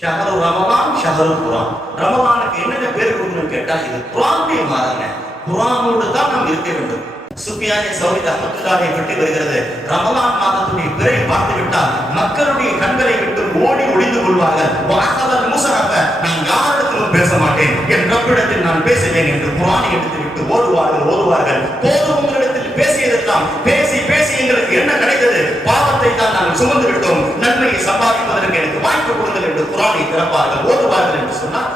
ஷஹரு ரமலான், ஷஹரு குரான். ரமலானுக்கு என்னென்ன பேர் கொடுக்கணும்னு கேட்டா இது குரானுடைய மாதங்க. குரானோடு தான் நாம் இருக்க வேண்டும். சுஃபியானே சௌரி ரஹ்மத்துல்லாஹி பற்றி வருகிறது, ரமலான் மாதத்துடைய பிறை பார்த்து விட்டால் மக்களுடைய கண்களை விட்டு ஓடி ஒளிந்து கொள்வார்கள். வாசவல் முஸஹஃப, நான் யாரிடத்திலும் பேச மாட்டேன், என் ரப்பிடத்தில் நான் பேசுவேன் என்று குரானை எடுத்து விட்டு ஓடுவார்கள். போதும், உங்களிடத்தில் பேசியதெல்லாம் பேசி பேசி எங்களுக்கு என்ன கிடைத்தது? பாவத்தை தான் நாங்கள் சுமந்து விட்டோம், நன்மையை சம்பாதிப்பதற்கு எனக்கு வாய்ப்பு கொடுங்கள் என்று குரானை திறப்பார்கள், ஓடுவார்கள் என்று சொன்னார்.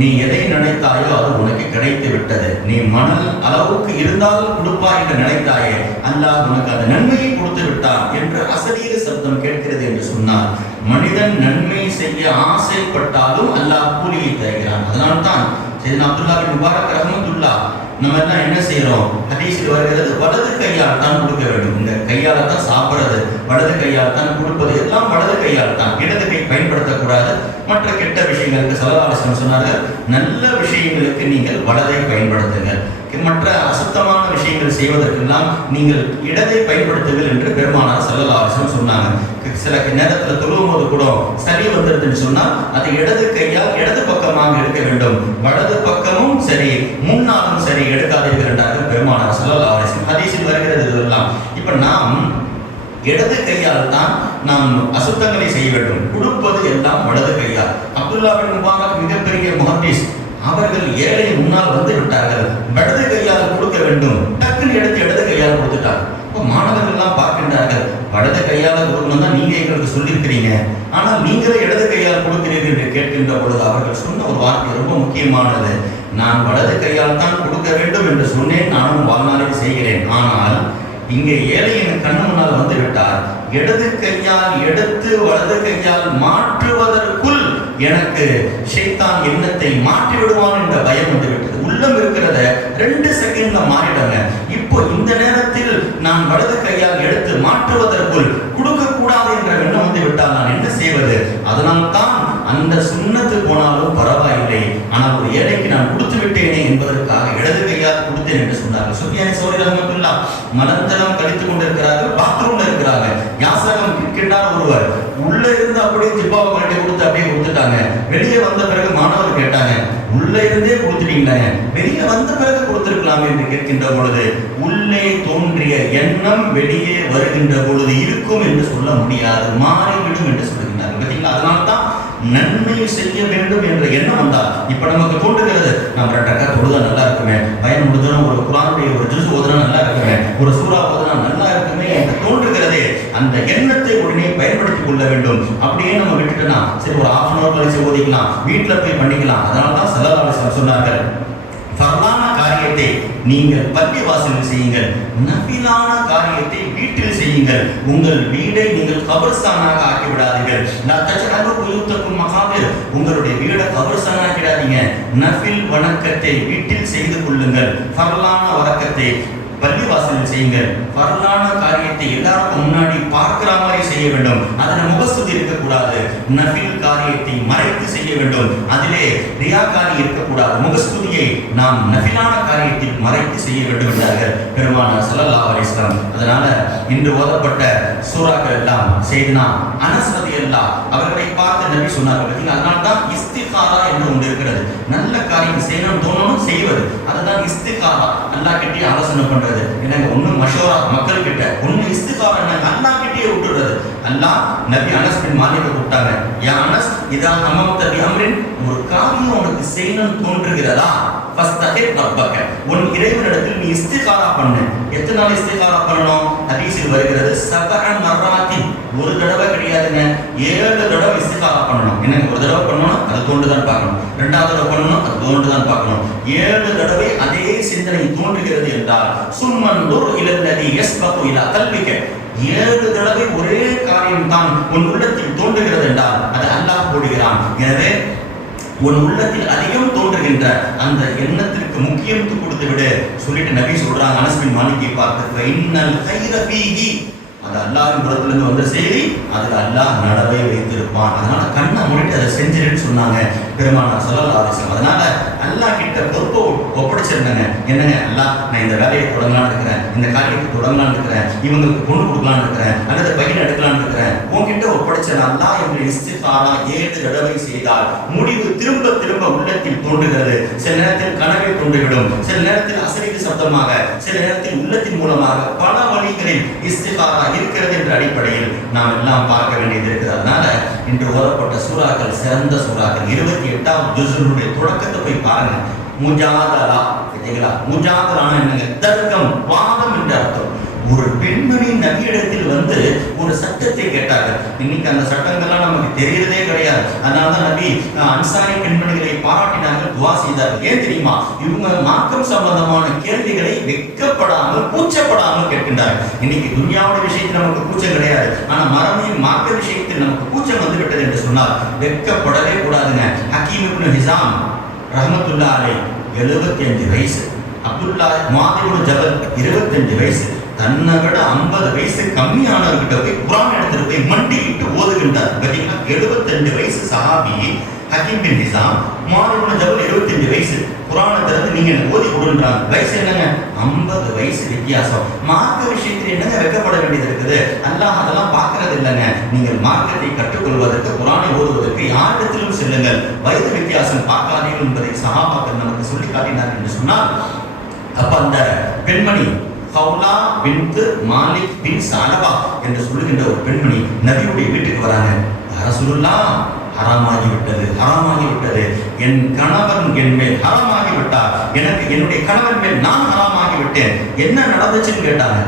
நீ எதை நினைத்தாயோ அது உனக்கு கிடைத்து விட்டது. நீ மணல் அளவுக்கு இருந்தால் கொடுப்பாய் என்று நினைத்தாயே, அல்லாஹ் உனக்கு அந்த நன்மையை கொடுத்து விட்டான் என்று அசரீர சப்தம் கேட்கிறது என்று சொன்னார். மனிதன் நன்மை செய்ய ஆசைப்பட்டாலும் அல்லாஹ் கூலியை தருகிறான். அதனால்தான் சையத்னா அப்துல்லாஹ் பின் முபாரக் ரஹ்மத்துல்லாஹ், நம்ம எல்லாம் என்ன செய்யறோம்? ஹதீஸில் வருகிறது, வலது கையால் தான் கொடுக்க வேண்டும். இந்த கையால தான் சாப்பிடுறது, வலது கையால் தான் கொடுப்பது, எல்லாம் வலது கையால் தான். இடது கை பயன்படுத்தக்கூடாது. மற்ற கெட்ட விஷயங்களுக்கு ஸல்லல்லாஹு அலைஹி வஸல்லம் சொன்னார்கள், நல்ல விஷயங்களுக்கு நீங்கள் வலதை பயன்படுத்துங்கள், மற்ற அசுத்தமான விஷயங்கள் செய்வதற்கெல்லாம் நீங்கள் இடதை பயன்படுத்துங்கள் என்று பெருமானார் ஸல்லல்லாஹு அலைஹி வஸல்லம் சொன்னாங்க. சில நேரத்தில் தொழுவும் போது கூட சரி வந்துருதுன்னு சொன்னால் அது இடது கையால் இடது பக்கமாக எடுக்க வேண்டும், வலது பக்கமும் சரி முன்னாலும் சரி எடுக்காதீர்கள் என்றார்கள் பெருமானார் ஸல்லல்லாஹு அலைஹி வஸல்லம். ஹதீஸில் வருகிறது இதெல்லாம். இப்ப நாம் இடது கையால் தான் நாம் அசுத்தங்களை செய்ய வேண்டும், கொடுப்பது எல்லாம் வலது கையால். அப்துல்லாஹ் பின் முபாரக் மிகப்பெரிய முஹத்திஸ், அவர்கள் ஏழை முன்னால் வந்து விட்டார்கள், வலது கையால் கொடுக்க வேண்டும், டக்குன்னு எடுத்து இடது கையால் கொடுத்துட்டாங்க. இப்போ மாணவர்கள் எல்லாம் பார்க்கின்றார்கள், வலது கையால் கொடுக்கணும் தான் நீங்க எங்களுக்கு சொல்லியிருக்கிறீங்க, ஆனால் நீங்களே இடது கையால் கொடுக்கிறீர்கள் என்று கேட்கின்ற பொழுது அவர்கள் சொன்ன ஒரு வார்த்தை ரொம்ப முக்கியமானது. நான் வலது கையால் தான் கொடுக்க வேண்டும் என்று சொன்னேன், நானும் வாழ்நாளில் செய்கிறேன். ஆனால் இங்கே ஏழையின் கண்ணு முன்னால் வந்து விட்டார், இடது கையால் எடுத்து வலது கையால் மாற்றுவதற்குள் எனக்கு ஷைத்தான் எண்ணத்தை மாற்றி விடுவான் என்ற பயம் வந்து விட்டது. உள்ளம் இருக்கிறத 2 செகண்ட்ல மாறிடுங்க. இப்போ இந்த நேரத்தில் நான் வலது கையால் எடுத்து மாற்றுவதற்குள் கொடுக்க கூடாது என்ற எண்ணம் வந்து விட்டால் நான் என்ன செய்வது? அதனால் தான் அந்த சுன்னத்து போனாலும் பரவாயில்லை, ஆனால் ஒரு ஏழைக்கு நான் கொடுத்து விட்டேனே என்பதற்காக இடது கையால் கொடுத்தேன் என்று சொன்னார்கள். சுஃபியானே சௌரி ரஹ்மத்துல்லாஹ் மலர்ந்தலம் கழித்துக் கொண்டிருக்கிறார்கள், பாத்ரூம்ல இருக்கிறார்கள். யாசகம் கேட்டார் ஒருவர், உள்ள இருந்து அப்படியே ஜிப்பாவை கட்டி கொடுத்து அப்படியே கொடுத்துட்டாங்க. வெளியே வந்த பிறகு மாணவர் கேட்டாங்க, உள்ள இருந்தே கொடுத்துட்டீங்களே, வெளியே வந்த பிறகு கொடுத்திருக்கலாம் என்று கேட்கின்ற பொழுது, உள்ளே தோன்றிய எண்ணம் வெளியே வருகின்ற பொழுது இருக்கும் என்று சொல்ல முடியாது, மாறிவிடும் என்று சொல்லுகின்றார்கள். பார்த்தீங்களா? அதனால்தான் நன்மை செய்ய வேண்டும் என்ற எண்ணம் வந்தால் இப்ப நமக்கு தோன்றுகிறது, நம்ம 2 ரக்காத் தொழுதா நல்லா இருக்குமே, பயன் முடிஞ்சோம் ஒரு குர்ஆனுடைய ஒரு ஜுஸ் ஓதுனா நல்லா இருக்குமே, ஒரு சூரா ஓதுனா நல்லா இருக்குமே என்று தோன்றுகிறதே, அந்த எண்ணத்தை உடனே பயன்படுத்திக் கொள்ள வேண்டும். அப்படியே நம்ம விட்டுட்டோம்னா சரி ஒரு ½ hour கழிச்சு ஓதிக்கலாம், வீட்டில் போய் பண்ணிக்கலாம். அதனால தான் ஸல்லல்லாஹு அலைஹி வஸல்லம் சொன்னார்கள், ஃபர்லான காரியத்தை நீங்கள் பள்ளி வாசலில் செய்யுங்கள், நஃபிலான காரியத்தை வீட்டில் செய்யுங்கள். உங்கள் வீடை நீங்கள் கபர்ஸ்தானாக ஆக்கி விடாதீர்கள். உங்களுடைய வீடை கபர்ஸ்தானா ஆக்கிடாதீங்க. நஃபில் வணக்கத்தை வீட்டில் செய்து கொள்ளுங்கள், ஃபர்லான வணக்கத்தை பள்ளி வாசலில் செய்யுங்கள். ஃபர்லான காரியத்தை எல்லாருக்கும் முன்னாடி பார்க்கிற மாதிரி செய்ய வேண்டும், அதில் முகஸ்துதி இருக்கக்கூடாது. நஃபில் காரியத்தை மறைத்து செய்ய வேண்டும், அதிலே ரியாகாரி இருக்கக்கூடாது. முகஸ்துதியை நாம் நஃபிலான காரியத்தில் மறைத்து செய்ய வேண்டும் என்றார்கள் பெருமானார் ஸல்லல்லாஹு அலைஹி வஸல்லம். அதனால இன்று ஓதப்பட்ட சூறாக்கள் எல்லாம் செய்தனா அனஸ் ரலியல்லாஹு அவர்களை பார்த்து நபி சொன்னார்கள். அதனால தான் இஸ்திகாரா என்று ஒன்று இருக்கிறது. நல்ல காரியம் செய்யணும் தோணணும் செய்வது, அதுதான் இஸ்திகாரா. அல்லாஹ் கிட்டே ஆலோசனை பண்றது. என்னங்க ஒண்ணு மஷூரா மக்கள் கிட்ட, ஒண்ணு இஸ்திகாரா என்னங்க அல்லாஹ் கிட்டே விட்டுறது. அல்லாஹ் நபி அனஸ் பின் மாலிக் கூப்பிட்டாங்க, யா அனஸ் இதா அமம்த பி அம்ரின், ஒரு காரியம் உனக்கு செய்யணும் தோன்றுகிறதா, ஃபஸ்தகிர் ரப்பக, உன் இறைவனிடத்தில் நீ இஸ்திகாரா பண்ணு. எத்தனை நாள் இஸ்திகாரா பண்ணணும்? ஹதீஸில் வருகிறது 7 மர்ராத்தின், ஒரு தடவை கிடையாதுங்க, 7 தடவை இஸ்திகாரா பண்ணணும். என்னங்க ஒரு தடவை பண்ணணும் அது தோன்றுதான் பார்க்கணும், 2வது தடவை பண்ணணும் அது தோன்றுதான் பார்க்கணும், 7 தடவை அதே சிந்தனை தோன்றுகிறது என்றால் சும்மன்துர் இலல்லதி யஸ்பகு இலா கல்பிக, 7 தடவை ஒரே காரியம் தான் உன் உள்ளத்தில் தோன்றுகிறது என்றால் அது அல்லாஹ் போடுகிறான். எனவே உன் உள்ளத்தில் அதிகம் தோன்றுகின்ற அந்த எண்ணத்திற்கு முக்கியத்துவம் கொடுத்து விடு சொல்லிட்டு நபி சொல்றாங்க. அனஸ் பின் மாலிக்கை பார்த்து, ஃபைனல் கைர ஃபீஹி, அது அல்லாஹ்வின் புறத்திலிருந்து வந்த செய்தி, அதில் அல்லாஹ் நடவை வைத்திருப்பான். அதனால கண்ணை மூடிட்டு அதை செஞ்சிருன்னு சொன்னாங்க பெருமானார் ஸல்லல்லாஹு அலைஹி வஸல்லம். அதனால அல்லாஹ் கிட்ட பொறுப்பை ஒப்படைச்சிருந்தாங்க. என்னங்க அல்லாஹ், நான் இந்த வேலையை தொடங்கலான்னு இருக்கிறேன், இந்த காரியத்தை தொடங்கலான்னு இருக்கிறேன், இவங்களுக்கு பொண்ணு கொடுக்கலான்னு இருக்கிறேன், அல்லது பையன் எடுக்கலான்னு இருக்கிறேன், உன்கிட்ட ஒப்படைச்ச அல்லாஹ் என்று இஸ்திகாரா 7 தடவை செய்தால் முடிவு திரும்ப திரும்ப உள்ளத்தில் தோன்றுகிறது. சில நேரத்தில் கனவில் தோன்றிவிடும், சில நேரத்தில் அசரீரி சப்தமாக, சில நேரத்தில் உள்ளத்தின் மூலமாக பல வழிகளில் இஸ்திகாரா இருக்கிறது என்ற அடிப்படையில் நாம் எல்லாம் பார்க்க வேண்டியது இருக்குது. அதனால இன்று ஓதப்பட்ட சூறாக்கள் சிறந்த சூறாக்கள். 28வது ஜுஸ்னுடைய தொடக்கத்தை போய் பாருங்க. முஜாதலா, கேட்டீங்களா? முஜாதலான என்னங்க? தர்க்கம், வாதம் என்று அர்த்தம். ஒரு பெண்மணி நபியிடத்தில் வந்து ஒரு சட்டத்தை கேட்டார்கள். இன்னைக்கு அந்த சட்டங்கள்லாம் நமக்கு தெரியறதே கிடையாது. அதனாலதான் நபி அன்சாரி பெண்மணிகளை பாராட்டினார்கள், துவா செய்தார்கள். ஏன் தெரியுமா? இவங்க மார்க்கம் சம்பந்தமான கேள்விகளை வெட்கப்படாமல் கூச்சப்படாமல் கேட்கின்றார்கள். இன்னைக்கு துன்யாவோட விஷயத்தில் நமக்கு கூச்சம் கிடையாது, ஆனா மரபின் மார்க்க விஷயத்தில் நமக்கு கூச்சம் வந்து விட்டது என்று சொன்னால் வெட்கப்படவே கூடாதுங்க. ஹக்கீம் இப்னு ஹிசாம் ரஹ்மத்துல்லாஹி அலைஹி 75 வயசு, அப்துல்லா முஆத் இப்னு ஜபல் 25 வயசு, தன்னை விட 50 வயசு கம்மியானவர்கிட்ட போய் குர்ஆன் எடுத்துட்டு போய் மண்டிட்டு ஓதுகின்றார். பாத்தீங்கன்னா 75 வயசு சஹாபி ஹக்கீம் பின் ஹிசாம், முஆத் இப்னு ஜபல் 25 வயசு, குர்ஆனை திறந்து நீங்க ஓதி கொடுன்றாங்க. வயசு என்னங்க? 50 வயசு வித்தியாசம். மார்க்க விஷயத்தில் என்னங்க வெட்கப்பட வேண்டியது இருக்குது? அல்லாஹ் அதெல்லாம் பார்க்கறது இல்லைங்க. நீங்கள் மார்க்கத்தை கற்றுக்கொள்வதற்கு, குர்ஆனை ஓதுவதற்கு யாரிடத்திலும் செல்லுங்கள், வயது வித்தியாசம் பார்க்காதீர்கள் என்பதை சஹாபாக்கள் நமக்கு சொல்லி காட்டினார் என்று சொன்னால், அப்ப அந்த பெண்மணி கௌலா பின்த் மாலிக் பின் சலபா என்று சொல்லுகின்ற ஒரு பெண்மணி நபியுடைய வீட்டுக்கு வராங்க. ரசூலுல்லாஹ், ஹராமாகிவிட்டது, என் கணவன் என் மேல் ஹராமாகிவிட்டார், எனக்கு என்னுடைய கணவன் மேல் நான் ஹராமாகிவிட்டேன், என்ன நடந்துச்சுன்னு கேட்டாங்க.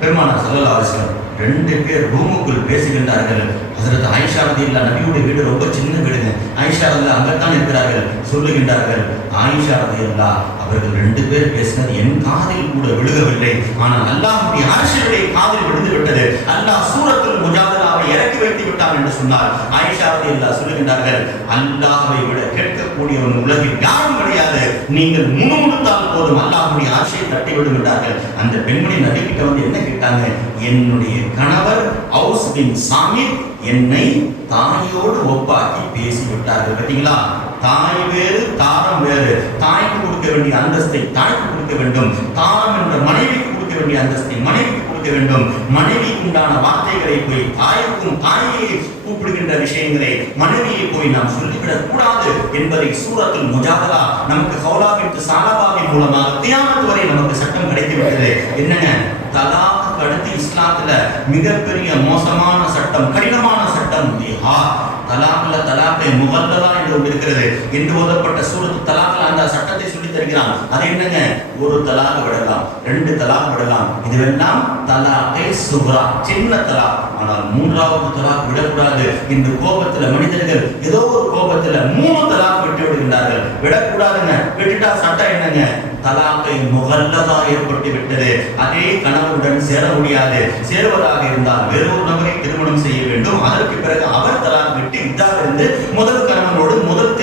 பெருமானார் ஸல்லல்லாஹு அலைஹி வஸல்லம் 2 பேர் ரூமுக்குள் பேசுகின்றார்கள். ஹஜ்ரத் ஆயிஷா ரலியல்லாஹு நபியுடைய வீடு ரொம்ப சின்ன வீடுங்க. ஆயிஷா ரலியல்லாஹு அங்கத்தான் இருக்கிறார்கள். சொல்லுகின்றார்கள், ஆயிஷா ரலியல்லாஹு அவர்கள் 2 பேர் பேசினது என் காதில் கூட விழுகவில்லை, ஆனால் அல்லாஹ்வுடைய அர்ஷுடைய காதில் விழுந்து விட்டது. அல்லாஹ் சூரத்துல் முஜாதலாவை இறக்கி வைத்து விட்டான் என்று சொன்னார். ஆயிஷா ரலியல்லாஹு சொல்லுகின்றார்கள், அல்லாஹ்வை விட கேட்கக்கூடியவன் உலகில் யாரும் கிடையாது, நீங்கள் முணுமுணுத்தால் போதும் அல்லாஹ்வுடைய அர்ஷை தட்டி விடுகின்றார்கள். அந்த பெண்மணி நபி கிட்ட வந்து என்ன கேட்டாங்க? என்னுடைய கணவர் அவுஸ் பின் சாமித் என்னை தாயோடு ஒப்பாக்கி பேசிவிட்டார்கள். பார்த்தீங்களா? தாய் வேறு தாரம் வேறு. தாய்க்கு கொடுக்க வேண்டிய அந்தஸ்தை தாய்க்கு கொடுக்க வேண்டும், தாரம் என்ற மனைவிக்கு கொடுக்க வேண்டிய அந்தஸ்தை மனைவிக்கு கொடுக்க வேண்டும். மனைவிக்கு உண்டான வார்த்தைகளை போய் தாய்க்கும், தாயை கூப்பிடுகின்ற விஷயங்களை மனைவியை போய் நாம் சொல்லிவிடக் கூடாது என்பதை சூரத்துல் முஜாதலா நமக்கு கௌலா பின்த் ஸலபாவின் மூலமாக கியாமத் வரை நமக்கு சட்டம் கிடைத்து விட்டது. என்னங்க? தலாக் அடுத்து இஸ்லாத்துல மிகப்பெரிய மோசமான சட்டம், கடினமான சட்டம் திஹார். தலாக்ல தலாக்கை முகல்லலா என்று இருக்கிறது. என்று ஓதப்பட்ட சூரத்து தலாக்ல அந்த சட்டத்தை சொல்லி தருகிறான். அது என்னங்க? ஒரு தலாக் விடலாம், 2 தலாக் விடலாம், இதுவெல்லாம் தலாக்கை சுக்ரா, சின்ன தலாக். ஆனால் 3வது தலாக் விடக்கூடாது. இந்த கோபத்துல மனிதர்கள் ஏதோ ஒரு கோபத்துல 3 தலாக் விட்டு விடுகின்றார்கள். விடக்கூடாதுங்க. விட்டுட்டா சட்டம் என்னங்க? தலாக்கை முகல்லதா ஏற்பட்டு விட்டது. அதே கணவனுடன் சேர முடியாது. சேருவதாக இருந்தால் வேறொரு நபரை திருமணம் செய்ய வேண்டும். அதற்கு பிறகு அவர் தலாக் விட்டு இதாக இருந்து முதல் கணவனோடு முதல்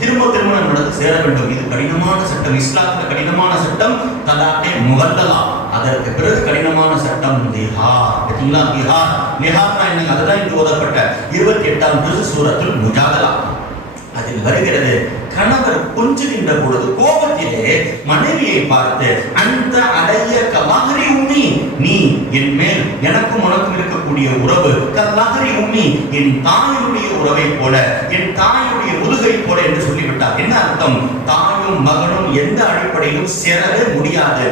திருமணம் நடந்து சேர வேண்டும். இது கடினமான சட்டம். இஸ்லாத்துல கடினமான சட்டம் தலாக்கை முகல்லதா. அதற்கு பிறகு கடினமான சட்டம் திஹார். பார்த்தீங்களா? திஹார் நிஹார்னா என்னங்க? அதுதான் இன்று ஓதப்பட்ட 28வது சூரத்துல் முஜாதலா. அதில் வருகிறது, கணவர் கொஞ்சுகின்ற பொழுது கோபத்திலே மனைவியை பார்த்து, அந்த அடைய கலாகரி உம்மி, நீ என் மேல் எனக்கும் உனக்கும் இருக்கக்கூடிய உறவு கலாகரி உம்மி, என் தாயுடைய உறவை போல, என் தாயுடைய முதுகை போல என்று சொல்லிவிட்டார். என்ன அர்த்தம்? தாயும் மகனும் எந்த அடிப்படையிலும் சேரவே முடியாது.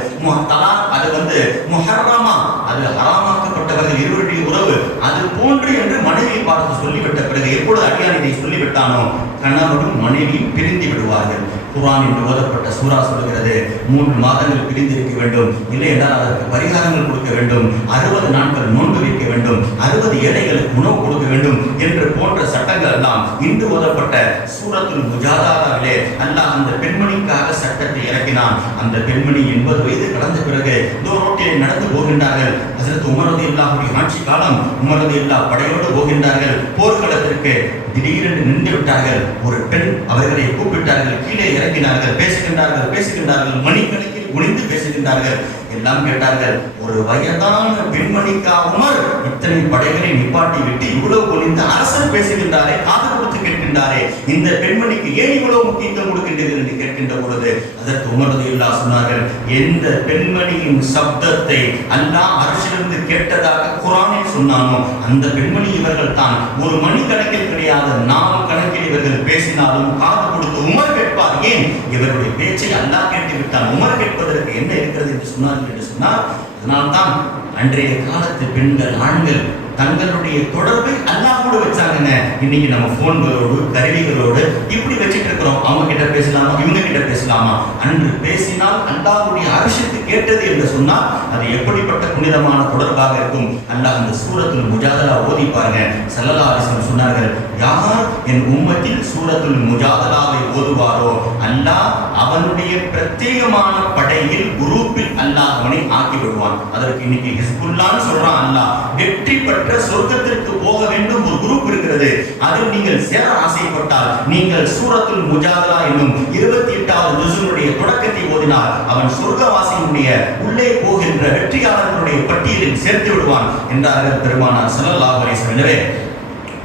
அது வந்து முஹர்ரமா, அது ஹராமாக்கப்பட்டவர்கள் இருவருடைய உறவு, அது போன்று என்று மனைவியை பார்த்து சொல்லிவிட்ட பிறகு எப்பொழுது அடியான் இதை சொல்லிவிட்டானோ கணவனும் மனைவியும் பிரிந்து விடுவார்கள். குர்ஆன் என்று ஓதப்பட்ட சூரா சொல்லுகிறது, 3 மாதங்கள் பிரிந்திருக்க வேண்டும், இல்லை என்றால் அதற்கு பரிகாரங்கள் கொடுக்க வேண்டும், 60 நாட்கள் நோன்பு வைக்க வேண்டும், 60 ஏழைகளுக்கு உணவு கொடுக்க வேண்டும் என்று போன்ற சட்டங்கள் எல்லாம் இன்று ஓதப்பட்ட சூரத்துல் முஜாதலாவிலே அல்லாஹ் அந்த பெண்மணிக்காக சட்டத்தை இறக்கினான். அந்த பெண்மணி 80 வயது கடந்த பிறகு ரோட்டிலே நடந்து போகின்றார்கள். ஹஜ்ரத் உமர் ரலியல்லாஹு ஆட்சி காலம், உமர் ரலியல்லாஹு படையோடு போகின்றார்கள். போர்க்களத்திற்கு திடீரென்று நின்று விட்டார்கள். ஒரு பெண் அவர்களை கூப்பிட்டார்கள். கீழே இறங்கினார்கள். பேசுகின்றார்கள். மணிக்கணக்கில் குனிந்து பேசுகின்றார்கள். எல்லாம் கேட்டார்கள், ஒரு வயதான பெண்மணிக்கா உமர் இத்தனை படைகளை நிப்பாட்டி விட்டு இவ்வளவு பொழிந்து அரசர் பேசுகின்றாரே, காது கொடுத்து கேட்கின்றாரே, இந்த பெண்மணிக்கு ஏன் இவ்வளவு முக்கியத்துவம் கொடுக்கின்றீர்கள் என்று கேட்கின்ற பொழுது அதற்கு உமர் ரலியல்லாஹு சொன்னார்கள், எந்த பெண்மணியின் சப்தத்தை அல்லாஹ் அரசிலிருந்து கேட்டதாக குர்ஆனில் சொன்னானோ அந்த பெண்மணி இவர்கள் தான். ஒரு மணி கணக்கில் கிடையாது, நாள் கணக்கில் இவர்கள் பேசினாலும் காது கொடுத்து உமர் கேட்பார். ஏன்? இவருடைய பேச்சை அல்லாஹ் கேட்டு விட்டான். உமர் கேட்பதற்கு என்ன இருக்கிறது என்று சொன்னார்கள் என்று சொன்னார். அதனால்தான் அன்றைய காலத்து பெண்கள், ஆண்கள் தங்களுடைய தொடர்பை அல்லாஹ்வோடு வச்சாங்க. இன்னைக்கு நம்ம போன்களோடு, கருவிகளோடு இப்படி வச்சிட்டு இருக்கிறோம். அவங்க கிட்ட பேசலாமா, இவங்க கிட்ட பேசலாமா? அன்று பேசினால் அல்லாஹ்வுடைய அரிசிக்கு கேட்டது என்று சொன்னால் அது எப்படிப்பட்ட புனிதமான தொடர்பாக இருக்கும். அல்லாஹ் அந்த சூரத்துல் முஜாதலா ஓதி பாருங்க. ஸல்லல்லாஹு அலைஹி வஸல்லம் சொன்னார்கள், யார் என் உம்மத்தில் சூரத்துல் முஜாதலாவை ஓதுவாரோ அல்லாஹ் அவனுடைய பிரத்யேகமான படையில் குரூப்பில் அல்லாஹ் அவனை ஆக்கி விடுவான். அதற்கு இன்னைக்கு ஹிஸ்புல்லான்னு சொல்றான் அல்லாஹ். வெற்றி பெற்ற சொர்க்கத்திற்கு போக வேண்டும் ஒரு குரூப் இருக்கிறது. அதில் நீங்கள் சேர ஆசைப்பட்டால் நீங்கள் சூரத்துல் முஜாதலா என்னும் 28வது ஜுஸ்னுடைய தொடக்கத்தை ஓதினால் அவன் சொர்க்கவாசியினுடைய உள்ளே போகின்ற வெற்றியாளர்களுடைய பட்டியலில் சேர்த்து விடுவான் என்றார்கள் பெருமானார் ஸல்லல்லாஹு அலைஹி வஸல்லம். எனவே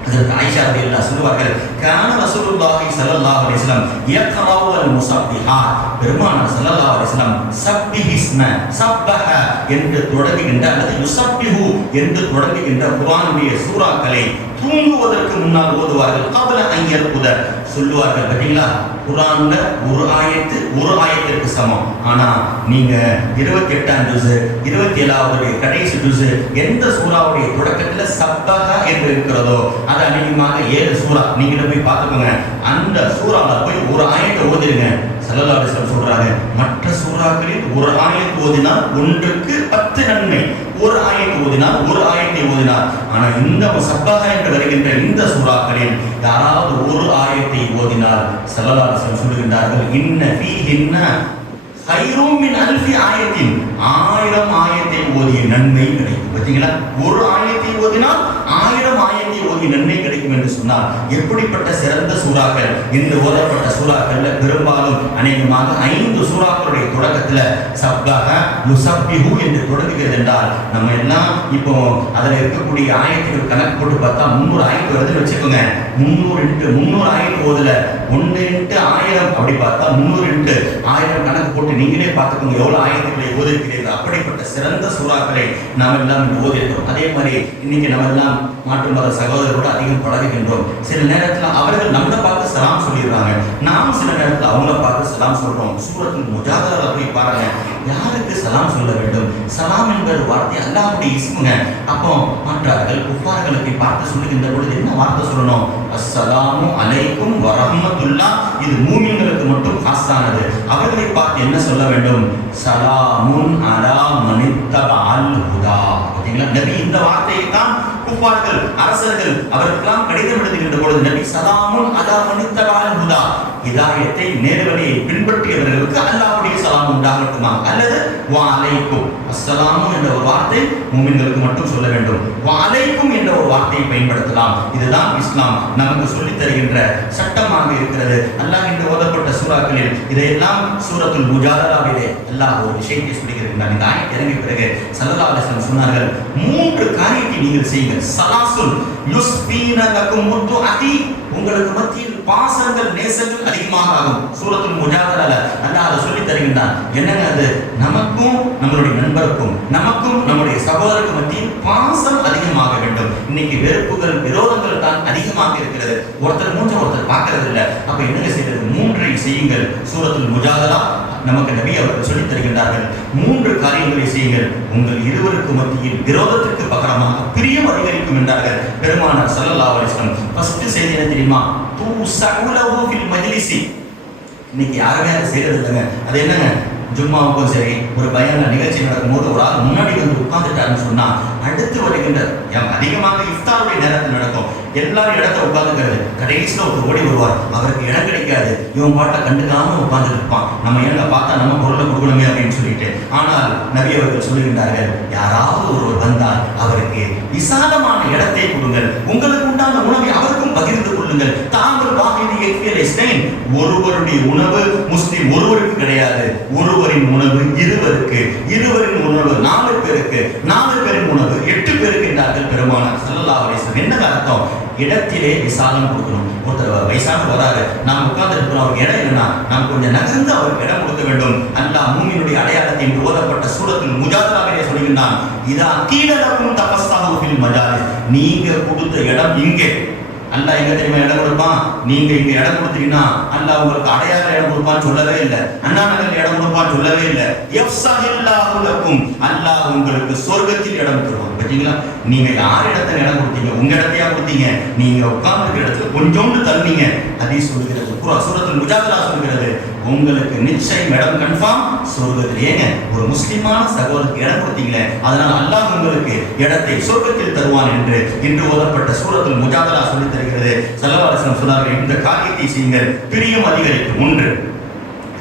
அதற்கு ஆயிஷா ரலியல்லாஹு சொல்வார்கள், கான ரசூலுல்லாஹி ஸல்லல்லாஹு அலைஹி வஸல்லம் யக்ரவு அல் முஸப்பிஹாத். பெருமானார் ஸல்லல்லாஹு அலைஹி வஸல்லம் சப்பிஹிஸ்ம சப்பஹ என்று தொடங்குகின்ற அல்லது யுஸப்பிஹு என்று தொடங்குகின்ற குர்ஆனுடைய சூறாக்களை தூங்குவதற்கு முன்னால் ஓதுவார்கள். கபல ஐயர் புத சொல்லுவார்கள். பார்த்தீங்களா, குர்ஆன்ல ஒரு ஆயத்திற்கு சமம். ஆனா நீங்க 28ஆம் ஜுஸ் 27வது கடைசி ஜுஸ் எந்த சூறாவுடைய தொடக்கத்துல சப்பஹ என்று இருக்கிறதோ அது அநேகமாக 7 சூறா. நீங்க போய் பார்த்துக்கோங்க. அந்த சூறால போய் ஒரு ஆயத்தை ஓதிருங்க. ஸல்லல்லாஹு அலைஹி வஸல்லம் சொல்றாங்க, மற்ற சூறாக்களில் ஒரு ஆயத்தை ஓதினால் ஒன்றுக்கு 10 நன்மை. ஒரு ஆயத்தை ஓதினால் ஒரு ஆயத்தை ஓதினார். ஆனா இந்த சப்பஹ என்று வருகின்ற இந்த சூறாக்களில் யாராவது ஒரு ஆயத்தை ஓதினால் ஸல்லல்லாஹு அலைஹி வஸல்லம் சொல்லுகின்றார்கள், இன்ன ஃபீஹின்ன ஹைரும் மின் அல்ஃபி ஆயத்தின், 1000 ஆயத்தை ஓதிய நன்மை கிடைக்கும். பார்த்தீங்களா, ஒரு ஆயத்தை ஓதினால் 1000 ஆயத்தை ஓதிய நன்மை கிடைக்கும் என்று சொன்னால் எப்படிப்பட்ட சிறந்த சூறாக்கள். இந்த ஓதப்பட்ட சூறாக்கள்ல பெரும்பாலும் அநேகமாக 5 சூறாக்களுடைய தொடக்கத்துல சப்பஹ யுஸப்பிஹு என்று தொடங்குகிறது என்றால் நம்ம எல்லாம் இப்போ அதில் இருக்கக்கூடிய ஆயத்துகள் கணக்கு போட்டு பார்த்தா 300 ஆயத்து வருதுன்னு வச்சுக்கோங்க. 300 ஆயத்து ஓதுல 1x1000 அப்படி பார்த்தா 300x1000 கணக்கு போட்டு நீங்களே பார்த்துக்கோங்க எவ்வளவு ஆயத்துக்களை ஓதிருக்கிறீர்கள். அப்படிப்பட்ட சிறந்த சூறாக்களை நாம் எல்லாம் ஓதிருக்கிறோம். அதே மாதிரி இன்னைக்கு நம்ம எல்லாம் மாற்று மத சகோதரரோடு அதிகம் பழகுகின்றோம். சில நேரத்தில் அவர்கள் நம்மளை பார்த்து சலாம் சொல்லிடுறாங்க, நாம் சில நேரத்தில் அவங்கள பார்த்து சலாம் சொல்றோம். சூரத்துல் முஜாதலா போய் பாருங்க, யாருக்கு சலாம் சொல்ல வேண்டும்? சலாம் என்கிற வார்த்தை அல்லாஹ்வுடைய இஸ்முங்க. அப்போ மாற்றார்கள் குஃபார்களுக்கு பார்த்து சொல்லுகின்ற பொழுது என்ன வார்த்தை சொல்லணும்? அஸ்ஸலாமு அலைக்கும் வரஹ்மத்துல்லாஹ். இது மூமின்களுக்கு மட்டும் ஹாஸானது. அவர்களை பார்த்து என்ன சொல்ல வேண்டும்? சலாமுன் அலா மனித்தபஅல் ஹுதா. பார்த்தீங்களா, நபி இந்த வார்த்தையை தான் குஃபார்கள் அரசர்கள் அவருக்கெல்லாம் கடிதம் எழுதுகின்ற பொழுது நபி சலாமுன் அலா மனித்தபஅல் ஹுதா, ஹிதாயத்தை நேர்வழியை பின்பற்றியவர்களுக்கு அல்லாஹ்வுடைய சலாம் உண்டாகட்டுமா, அல்லது வா அலைக்கும். அஸ்ஸலாமு என்ற ஒரு வார்த்தை மூமின்களுக்கு மட்டும் சொல்ல வேண்டும், வா அலைக்கும் என்ற ஒரு வார்த்தையை பயன்படுத்தலாம். இதுதான் இஸ்லாம் நமக்கு சொல்லித் தருகின்ற சட்டமாக இருக்கிறது. அல்லாஹ் இந்த ஓதப்பட்ட சூறாக்களில் இதையெல்லாம் சூரத்துல் முஜாதலாவிலே அல்லாஹ் ஒரு விஷயத்தை சொல்லியிருக்கிறார். இந்த ஆயத் இறங்கிய பிறகு ஸல்லல்லாஹு அலைஹி வஸல்லம் சொன்னார்கள், 3 காரியத்தை நீங்கள் செய்யுங்கள். சலாசுல் யுஸ்பீன லகும் முத்துஅதி, உங்களுக்கு மத்தியில் பாசங்கள் நேசங்கள் அதிகமாக ஆகும். சூரத்துல் முஜாதலால அல்லாஹ் அதை சொல்லி தருகின்றான். என்னங்க அது? நமக்கும் நம்மளுடைய நண்பருக்கும் நமக்கும் நம்முடைய சகோதரருக்கு மத்தியில் பாசம் அதிகமாக வேண்டும். இன்னைக்கு வெறுப்புகள் விரோதங்கள் தான் அதிகமாக இருக்கிறது. ஒருத்தர் மூஞ்ச ஒருத்தர் பார்க்கறது இல்லை. அப்ப என்னங்க செய்யறது? 3 செய்யுங்கள். சூரத்துல் முஜாதலா நமக்கு நபி அவர்கள் சொல்லித் தருகின்றார்கள். 3 காரியங்களை செய்யுங்கள், உங்கள் இருவருக்கு மத்தியில் விரோதத்திற்கு பகரமாக பிரியம் அதிகரிக்கும் என்றார்கள் பெருமானார் ஸல்லல்லாஹு அலைஹி வஸல்லம். ஃபர்ஸ்ட் செய்தி என்ன தெரியுமா? துஸஅலஹு ஃபில் மஜ்லிஸி. இன்னைக்கு யாருமே அதை செய்யறது இல்லைங்க. அது என்னங்க? ஜும்மாவுக்கும் சரி, ஒரு பயான நிகழ்ச்சி நடக்கும்போது ஒரு ஆள் முன்னாடி வந்து உட்கார்ந்துட்டாருன்னு சொன்னா அடுத்து வருகின்ற அதிகமாக இஃப்தாருடைய நேரத்தில் நடக்கும். எல்லாரும் இடத்த உட்கார்ந்துக்கிறது, கடைசியில் ஒரு ஓடி வருவார், அவருக்கு இடம் கிடைக்காது. இவன் பாட்டை கண்டுக்காம உட்கார்ந்துட்டு இருப்பான். நம்ம ஏங்க பார்த்தா நம்ம பொருளை கொடுக்கணுமே அப்படின்னு சொல்லிட்டு. ஆனால் நபி அவர்கள் சொல்லுகின்றார்கள், யாராவது ஒருவர் வந்தால் அவருக்கு விசாலமான இடத்தை கொடுங்கள், உங்களுக்கு உண்டான உணவை அவருக்கும் பகிர்ந்து கொள்ளுங்கள். தாங்கள் வாங்கிய அக்லில் இஸ்னைன், ஒருவருடைய உணவு முஸ்லிம் ஒருவருக்கு கிடையாது, ஒருவரின் உணவு இருவருக்கு, இருவரின் உணவு 4 பேருக்கு, 4 பேரின் உணவு 8 பேருக்கு என்றார்கள் பெருமானார் ஸல்லல்லாஹு அலைஹி வஸல்லம். என்ன அர்த்தம்? இடத்திலே விசாலம் கொடுக்கணும். ஒருத்தர் வயசான வராரு, நாம் உட்கார்ந்து இருக்கிறோம், அவருக்கு இடம் இல்லைன்னா நாம் கொஞ்சம் நகர்ந்து அவருக்கு இடம் கொடுக்க வேண்டும். அல்லாஹ் மூமினுடைய அடையாளத்தை என்று ஓதப்பட்ட சூரத்துல் முஜாதலாவிலே சொல்கின்றான், இதா கீல லகும் தஃபஸ்ஸஹு ஃபில் மஜாலிஸ், நீங்க கொடுத்த இடம் இங்கே. அல்லாஹ் எங்க தெரியுமா இடம் கொடுப்பான்? நீங்க இங்க இடம் கொடுத்தீங்கன்னா அல்லாஹ் உங்களுக்கு அடையாள இடம் கொடுப்பான்னு சொல்லவே இல்லை, அண்ணா நகர் இடம் கொடுப்பான்னு சொல்லவே இல்லை. யஃப்ஸஹில்லாஹு லகும், அல்லாஹ் உங்களுக்கு சொர்க்கத்தில் இடம் தருவான். பாத்தீங்களா? நீங்க யார் இடத்துல இடம் கொடுத்தீங்க? உங்க இடத்தையா கொடுத்தீங்க? நீங்க உட்கார்ந்து இடத்துல கொஞ்சோண்டு தள்ளீங்க. ஹதீஸ் சொல்கிறது, சூரத்துல் முஜாதலா சொல்கிறது, உங்களுக்கு நிச்சயம் இடம் கன்ஃபார்ம் சொர்க்கத்தில். ஏங்க ஒரு முஸ்லிமான சகோதரருக்கு இடம் கொடுத்தீங்களே, அதனால் அல்லாஹ் உங்களுக்கு இடத்தை சொர்க்கத்தில் தருவான் என்று இன்று ஓதப்பட்ட சூரத்துல் முஜாதலா சொல்லி தருகிறது. ஸல்லல்லாஹு அலைஹி வஸல்லம் சொன்னார்கள், இந்த காரியத்தை செய்யுங்கள், பிரியம் அதிகரிக்கும். ஒன்று.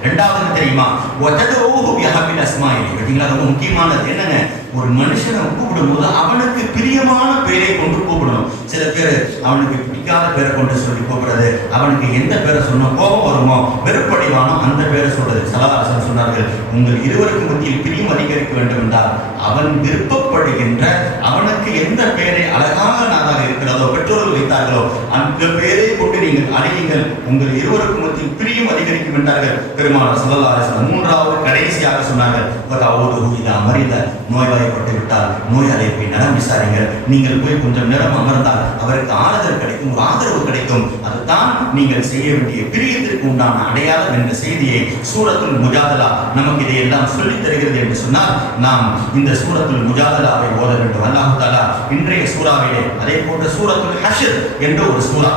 இரண்டாவது தெரியுமா? வததுஹு பிஹபில் அஸ்மாஇ. பாத்தீங்களா? ரொம்ப முக்கியமானது என்னங்க? ஒரு மனுஷனை கூப்பிடும்போது அவனுக்கு பிரியமான பேரை கொண்டு கூப்பிடணும். சில பேர் அவனுக்கு பிடிக்காத பேரை கொண்டு சொல்லி கூப்பிடுறது, அவனுக்கு எந்த பேரை சொன்ன கோபம் வருமோ, வெறுப்படைவானோ அந்த பேரை சொல்றது. ஸல்லல்லாஹு அலைஹி வஸல்லம் சொன்னார்கள், உங்கள் இருவருக்கு மத்தியில் பிரியம் அதிகரிக்க வேண்டும் என்றால் அவன் விருப்பப்படுகின்ற, அவனுக்கு எந்த பேரை அழகானதாக இருக்கிறதோ பெற்றோர்கள் வைத்தார்களோ அந்த பேரை கொண்டு நீங்கள் அழையுங்கள், உங்கள் இருவருக்கு மத்தியில் பிரியம் அதிகரிக்கும் என்றார்கள் பெருமானார் ஸல்லல்லாஹு அலைஹி வஸல்லம். மூன்றாவது கடைசியாக சொன்னார்கள், நோய்வாய்ப்பட்டு விட்டால் நோயாளியை போய் நலம் விசாரிங்கள். நீங்கள் போய் கொஞ்சம் நேரம் அமர்ந்தால் அவருக்கு ஆறுதல் கிடைக்கும், ஒரு ஆதரவு கிடைக்கும். அதுதான் நீங்கள் செய்ய வேண்டிய பிரியத்திற்கு உண்டான அடையாளம் என்ற செய்தியை சூரத்துல் முஜாதலா நமக்கு இதையெல்லாம் சொல்லித் தருகிறது என்று சொன்னால் நாம் இந்த சூரத்துல் முஜாதலாவை ஓத வேண்டும். அல்லாஹ் தஆலா இன்றைய சூறாவிலே அதே போன்ற சூரத்துல் ஹஷ்ர் என்ற ஒரு சூரா,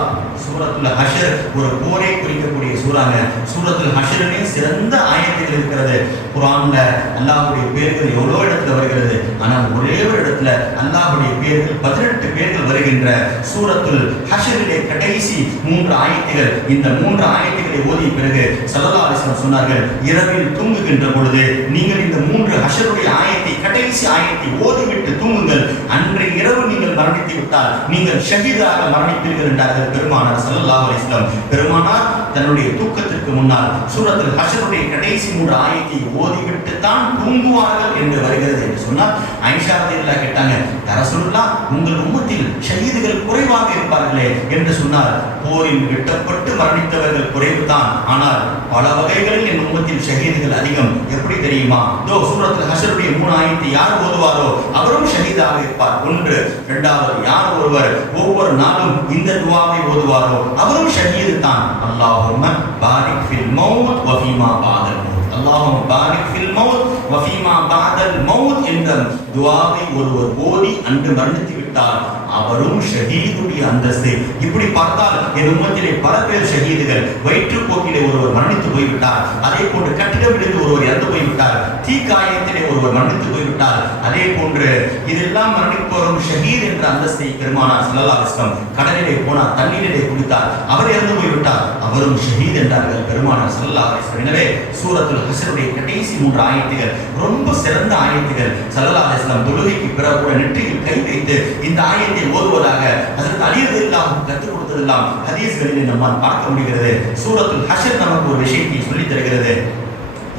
சூரத்துல் ஹஷ்ர் ஒரு போரை குறிக்கக்கூடிய சூறாங்க. சூரத்துல் ஹஷ்ரிலே சிறந்த ஆயத்துகள் இருக்கிறது. குர்ஆன்ல அல்லாஹ்வுடைய பேர்கள் எவ்வளோ இடத்துல வருகிறது, ஆனால் ஒரே ஒரு இடத்துல அல்லாஹ்வுடைய பேர்கள் 18 பேர்கள் வருகின்ற சூரத்துல் ஹஷ்ரிலே கடைசி 3 ஆயத்துகள். இந்த 3 ஆயத்துகளை ஓதிய பிறகு ஸல்லல்லாஹு அலைஹி வஸல்லம் சொன்னார்கள், இரவில் தூங்குகின்ற பொழுது நீங்கள் இந்த 3 ஹஷ்ருடைய ஆயத்தை, கடைசி ஆயத்தை ஓதிவிட்டு தூங்குங்கள். அன்றைய இரவு நீங்கள் மரணித்து விட்டால் நீங்கள் ஷஹீதாக மரணிப்பீர்கள் என்றார்கள் பெருமானார் ஸல்லல்லாஹு அலைஹி வஸல்லம். பெருமானார் தன்னுடைய தூக்கத்திற்கு முன்னால் சூரத்துல் ஹஷ்ருடைய கடைசி 3 ஆயத்தை ஓதிவிட்டு தான் தூங்குவார்கள் என்று வருகிறது என்று சொன்னால், ஆயிஷா ரலியல்லாஹு கேட்டாங்க, யா ரசூலுல்லாஹ், உங்கள் உம்மத்தில் ஷஹீதுகள் குறைவாக இருப்பார்களே என்று சொன்னார். போரில் வெட்டப்பட்டு மரணித்தவர்கள் குறைவுதான், ஆனால் பல வகைகளில் என் உம்மத்தில் ஷஹீதுகள் அதிகம். எப்படி தெரியுமா? சூரத்துல் ஹஷ்ருடைய 3 ஆயத்தை யார் ஓதுவாரோ அவரும் ஷஹீதாக இருப்பார். ஒன்று. இரண்டாவது, யார் ஒருவர் ஒவ்வொரு நாளும் இந்த துஆவை ஓதுவாரோ அவரும் ஷஹீது தான். அல்லாஹும்ம பாரிக் ஃபில் மௌத் வ ஃபீமா பஅதல் மௌத், அல்லாஹும்ம பாரிக் ஃபில் மௌத் வ ஃபீமா பஅதல் மௌத் என்ற துஆவை ஒருவர் ஓதி அன்று மரணித்து விட்டார் அவரும் ஷஹீதுடைய அந்தஸ்து. இப்படி பார்த்தால் என் உம்மத்திலே பல பேர் ஷஹீதுகள். வயிற்றுப்போக்கிலே ஒருவர் மரணித்து போய்விட்டார், அதே போன்று கட்டிடம் இடிந்து ஒருவர் இறந்து போய்விட்டார், தீக்காயத்திலே ஒருவர் மரணித்து போய்விட்டார், அதே போன்று இதெல்லாம் மரணிப்பவரும் ஷஹீத் என்ற அந்தஸ்தை பெருமானார் ஸல்லல்லாஹு அலைஹி வஸல்லம். கடலிலே போனார், தண்ணீரிலே குளித்தார், அவர் இறந்து போய்விட்டார், அவரும் ஷஹீத் என்றார்கள் பெருமானார் ஸல்லல்லாஹு அலைஹி வஸல்லம். எனவே சூரத்துல் ஹஷ்ருடைய கடைசி 3 ஆயத்துகள் ரொம்ப சிறந்த ஆயத்துகள். ஸல்லல்லாஹு அலைஹி வஸல்லம் தொழுகைக்கு பிறகு கூட நெற்றியில் கை வைத்து இந்த ஆயத்தை ஓதுவதாக ஹஜ்ரத் அலி ரலியல்லாஹு அன்ஹு கற்றுக் கொடுத்ததெல்லாம் ஹதீஸ்களிலே நம்மால் பார்க்க முடிகிறது. சூரத்துல் ஹஷ்ர் நமக்கு ஒரு விஷயத்தை சொல்லித் தருகிறது.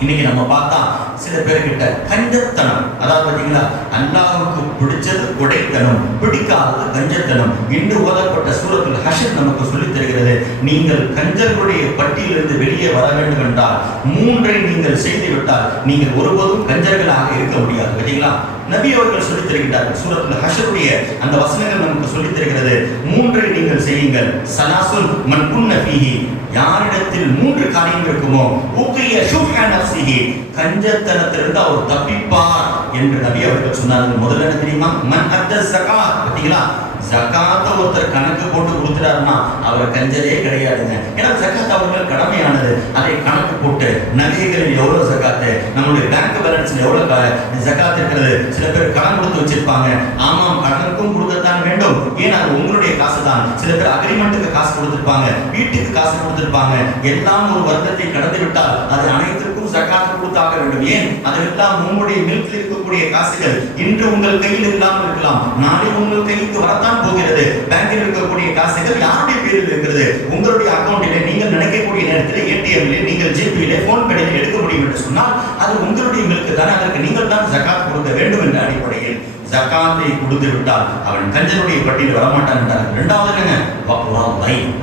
இன்னைக்கு நம்ம பார்த்தா சில பேர்கிட்ட கஞ்சத்தனம், அதாவது பார்த்தீங்களா, அல்லாஹ்வுக்கு பிடிச்சது கொடைத்தனம், பிடிக்காதது கஞ்சத்தனம். இன்று ஓதப்பட்ட சூரத்துல் ஹஷ்ர் நமக்கு சொல்லித் தருகிறது, நீங்கள் கஞ்சர்களுடைய பட்டியலிருந்து வெளியே வர வேண்டும் என்றால் 3ஐ நீங்கள் செய்துவிட்டால் நீங்கள் ஒருபோதும் கஞ்சர்களாக இருக்க முடியாது. பார்த்தீங்களா, நபி அவர்கள் சொல்லித் தருகிறார்கள். சூரத்துல் ஹஷ்ருடைய அந்த வசனங்கள் நமக்கு சொல்லித் தருகிறது, 3ஐ நீங்கள் செய்யுங்கள். சலாசுல் மன் குன்ன ஃபீஹி, யாரிடத்தில் 3 காரியம் இருக்குமோ, உக்கிய ஷுஃப நஃப்ஸிஹி, கஞ்சத்தனத்திலிருந்து அவர் தப்பிப்பார் என்று நபி அவர்கள் சொன்னார்கள். முதல்ல என்ன தெரியுமா? மன் அத்த ஸகாத். பார்த்தீங்களா, ஜகாத்த ஒருத்தர் கணக்கு போட்டு கொடுத்துட்டாருன்னா அவர் கஞ்சலே கிடையாதுங்க. ஏன்னா ஜகாத் அவர்கள் கடமையானது. அதை கணக்கு போட்டு நகைகளில் எவ்வளவு ஜகாத்து, நம்மளுடைய பேங்க் பேலன்ஸ்ல எவ்வளவு ஜகாத் இருக்கிறது. சில பேர் கடன் கொடுத்து வச்சிருப்பாங்க. ஆமாம், கடனுக்கும் கொடுக்கத்தான் வேண்டும், ஏன் அது உங்களுடைய காசு தான். சில பேர் அக்ரிமெண்ட்டுக்கு காசு கொடுத்திருப்பாங்க, வீட்டுக்கு காசு கொடுத்திருப்பாங்க. எல்லாம் ஒரு வருடத்தை கடந்து விட்டால் அது அனைத்திற்கும் ஜகாத் கொடுத்தாக வேண்டும். ஏன்? அதெல்லாம் உங்களுடைய மில்கில் இருக்கக்கூடிய காசுகள். இன்று உங்கள் கையில் இல்லாமல் இருக்கலாம், நாளை உங்கள் கைக்கு வரத்தான் போகிறது. பேங்கில் இருக்கக்கூடிய காசுகள் யாருடைய பேரில் இருக்கிறது? உங்களுடைய அக்கௌண்டிலே. நீங்கள் நினைக்க ஏடிஎம்ல நீங்கள் ஜிபியிலே போன் பேடிலே எடுக்க முடியும் என்று சொன்னால் அது உங்களுடைய மில்க்கு தானே. அதற்கு நீங்கள் தான் ஜகாத் கொடுக்க வேண்டும் என்ற அடிப்படையில் ஜகாத்தை கொடுத்து விட்டால் அவன் கஞ்சனுடைய பட்டியல் வரமாட்டான் என்றார். இரண்டாவது